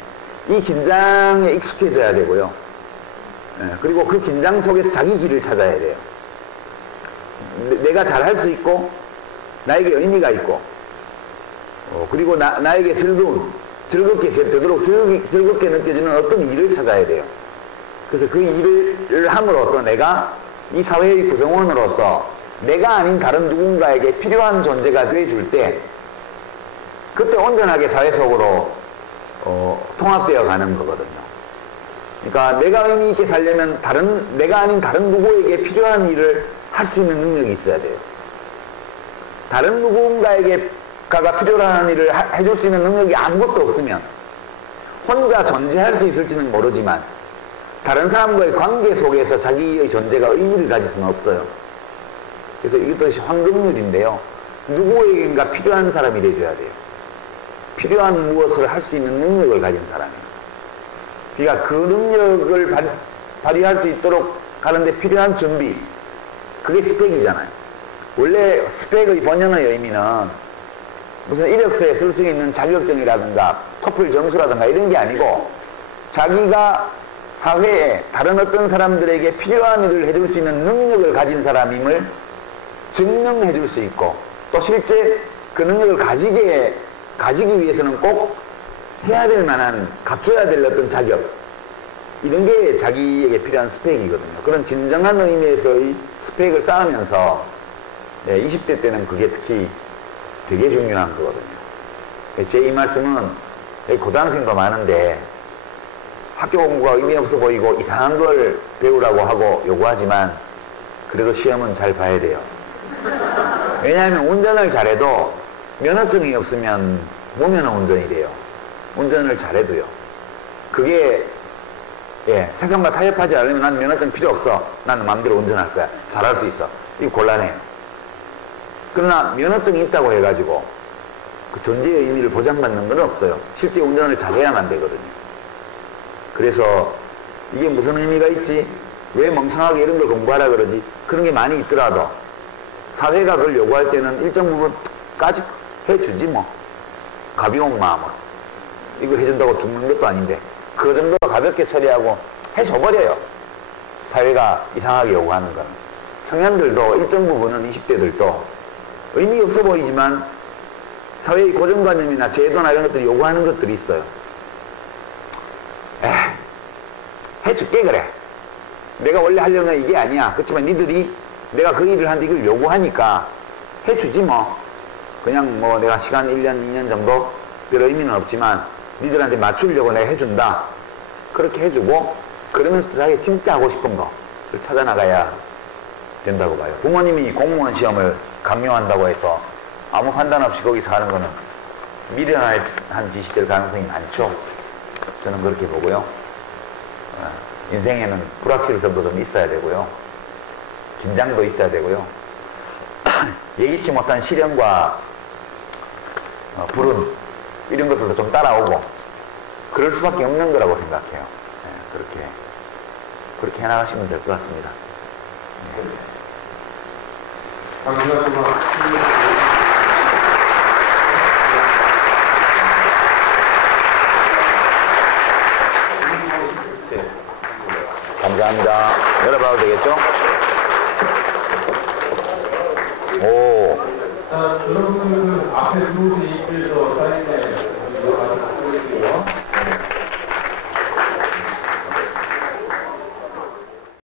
이 긴장에 익숙해져야 되고요. 그리고 그 긴장 속에서 자기 길을 찾아야 돼요. 내가 잘할 수 있고 나에게 의미가 있고 그리고 나에게 즐겁게 되도록 즐겁게 느껴지는 어떤 일을 찾아야 돼요. 그래서 그 일을 함으로써 내가 이 사회의 구성원으로서 내가 아닌 다른 누군가에게 필요한 존재가 돼줄 때 그때 온전하게 사회 속으로 통합되어 가는 거거든요. 그러니까 내가 의미 있게 살려면 내가 아닌 다른 누구에게 필요한 일을 할 수 있는 능력이 있어야 돼요. 다른 누군가가 필요로 하는 일을 해줄 수 있는 능력이 아무것도 없으면 혼자 존재할 수 있을지는 모르지만 다른 사람과의 관계 속에서 자기의 존재가 의미를 가질 수는 없어요. 그래서 이것도 황금률인데요. 누구에겐가 필요한 사람이 돼줘야 돼요. 필요한 무엇을 할 수 있는 능력을 가진 사람이에요. 그러니까 그 능력을 발휘할 수 있도록 하는데 필요한 준비, 그게 스펙이잖아요. 원래 스펙의 본연의 의미는 무슨 이력서에 쓸 수 있는 자격증이라든가 토플 점수라든가 이런 게 아니고 자기가 사회에 다른 어떤 사람들에게 필요한 일을 해줄 수 있는 능력을 가진 사람임을 증명해 줄 수 있고 또 실제 그 능력을 가지기 위해서는 꼭 해야 될 만한 갖춰야 될 어떤 자격, 이런 게 자기에게 필요한 스펙이거든요. 그런 진정한 의미에서의 스펙을 쌓으면서 20대 때는 그게 특히 되게 중요한 거거든요. 제 이 말씀은 고등학생도 많은데 학교 공부가 의미 없어 보이고 이상한 걸 배우라고 하고 요구하지만 그래도 시험은 잘 봐야 돼요. 왜냐하면 운전을 잘해도 면허증이 없으면 무면허 운전이 돼요. 운전을 잘해도요. 그게 세상과 타협하지 않으면 난 면허증 필요 없어. 난 마음대로 운전할 거야. 잘할 수 있어. 이거 곤란해요. 그러나 면허증이 있다고 해가지고 그 존재의 의미를 보장받는 건 없어요. 실제 운전을 잘해야만 되거든요. 그래서 이게 무슨 의미가 있지? 왜 멍청하게 이런 걸 공부하라 그러지? 그런 게 많이 있더라도 사회가 그걸 요구할 때는 일정 부분까지 해주지 뭐. 가벼운 마음으로. 이걸 해준다고 죽는 것도 아닌데 그 정도로 가볍게 처리하고 해줘버려요. 사회가 이상하게 요구하는 건. 청년들도 일정 부분은 20대들도 의미 없어 보이지만 사회의 고정관념이나 제도나 이런 것들이 요구하는 것들이 있어요. 해줄게 그래. 내가 원래 하려는 건 이게 아니야. 그렇지만 니들이 내가 그 일을 하는데 이걸 요구하니까 해주지 뭐. 그냥 뭐 내가 시간 1년, 2년 정도 별 의미는 없지만 니들한테 맞추려고 내가 해준다. 그렇게 해주고 그러면서 자기 진짜 하고 싶은 거를 찾아나가야 된다고 봐요. 부모님이 공무원 시험을 강요한다고 해서 아무 판단 없이 거기서 하는 거는 미련한 짓이 될 가능성이 많죠. 저는 그렇게 보고요. 인생에는 불확실성도 좀 있어야 되고요. 긴장도 있어야 되고요. 예기치 못한 시련과 불운 이런 것들도 좀 따라오고 그럴 수밖에 없는 거라고 생각해요. 그렇게 해나가시면 될 것 같습니다. 감사합니다. 열어봐도 되겠죠? 오. 여러분들은 앞에 두 분이 그래서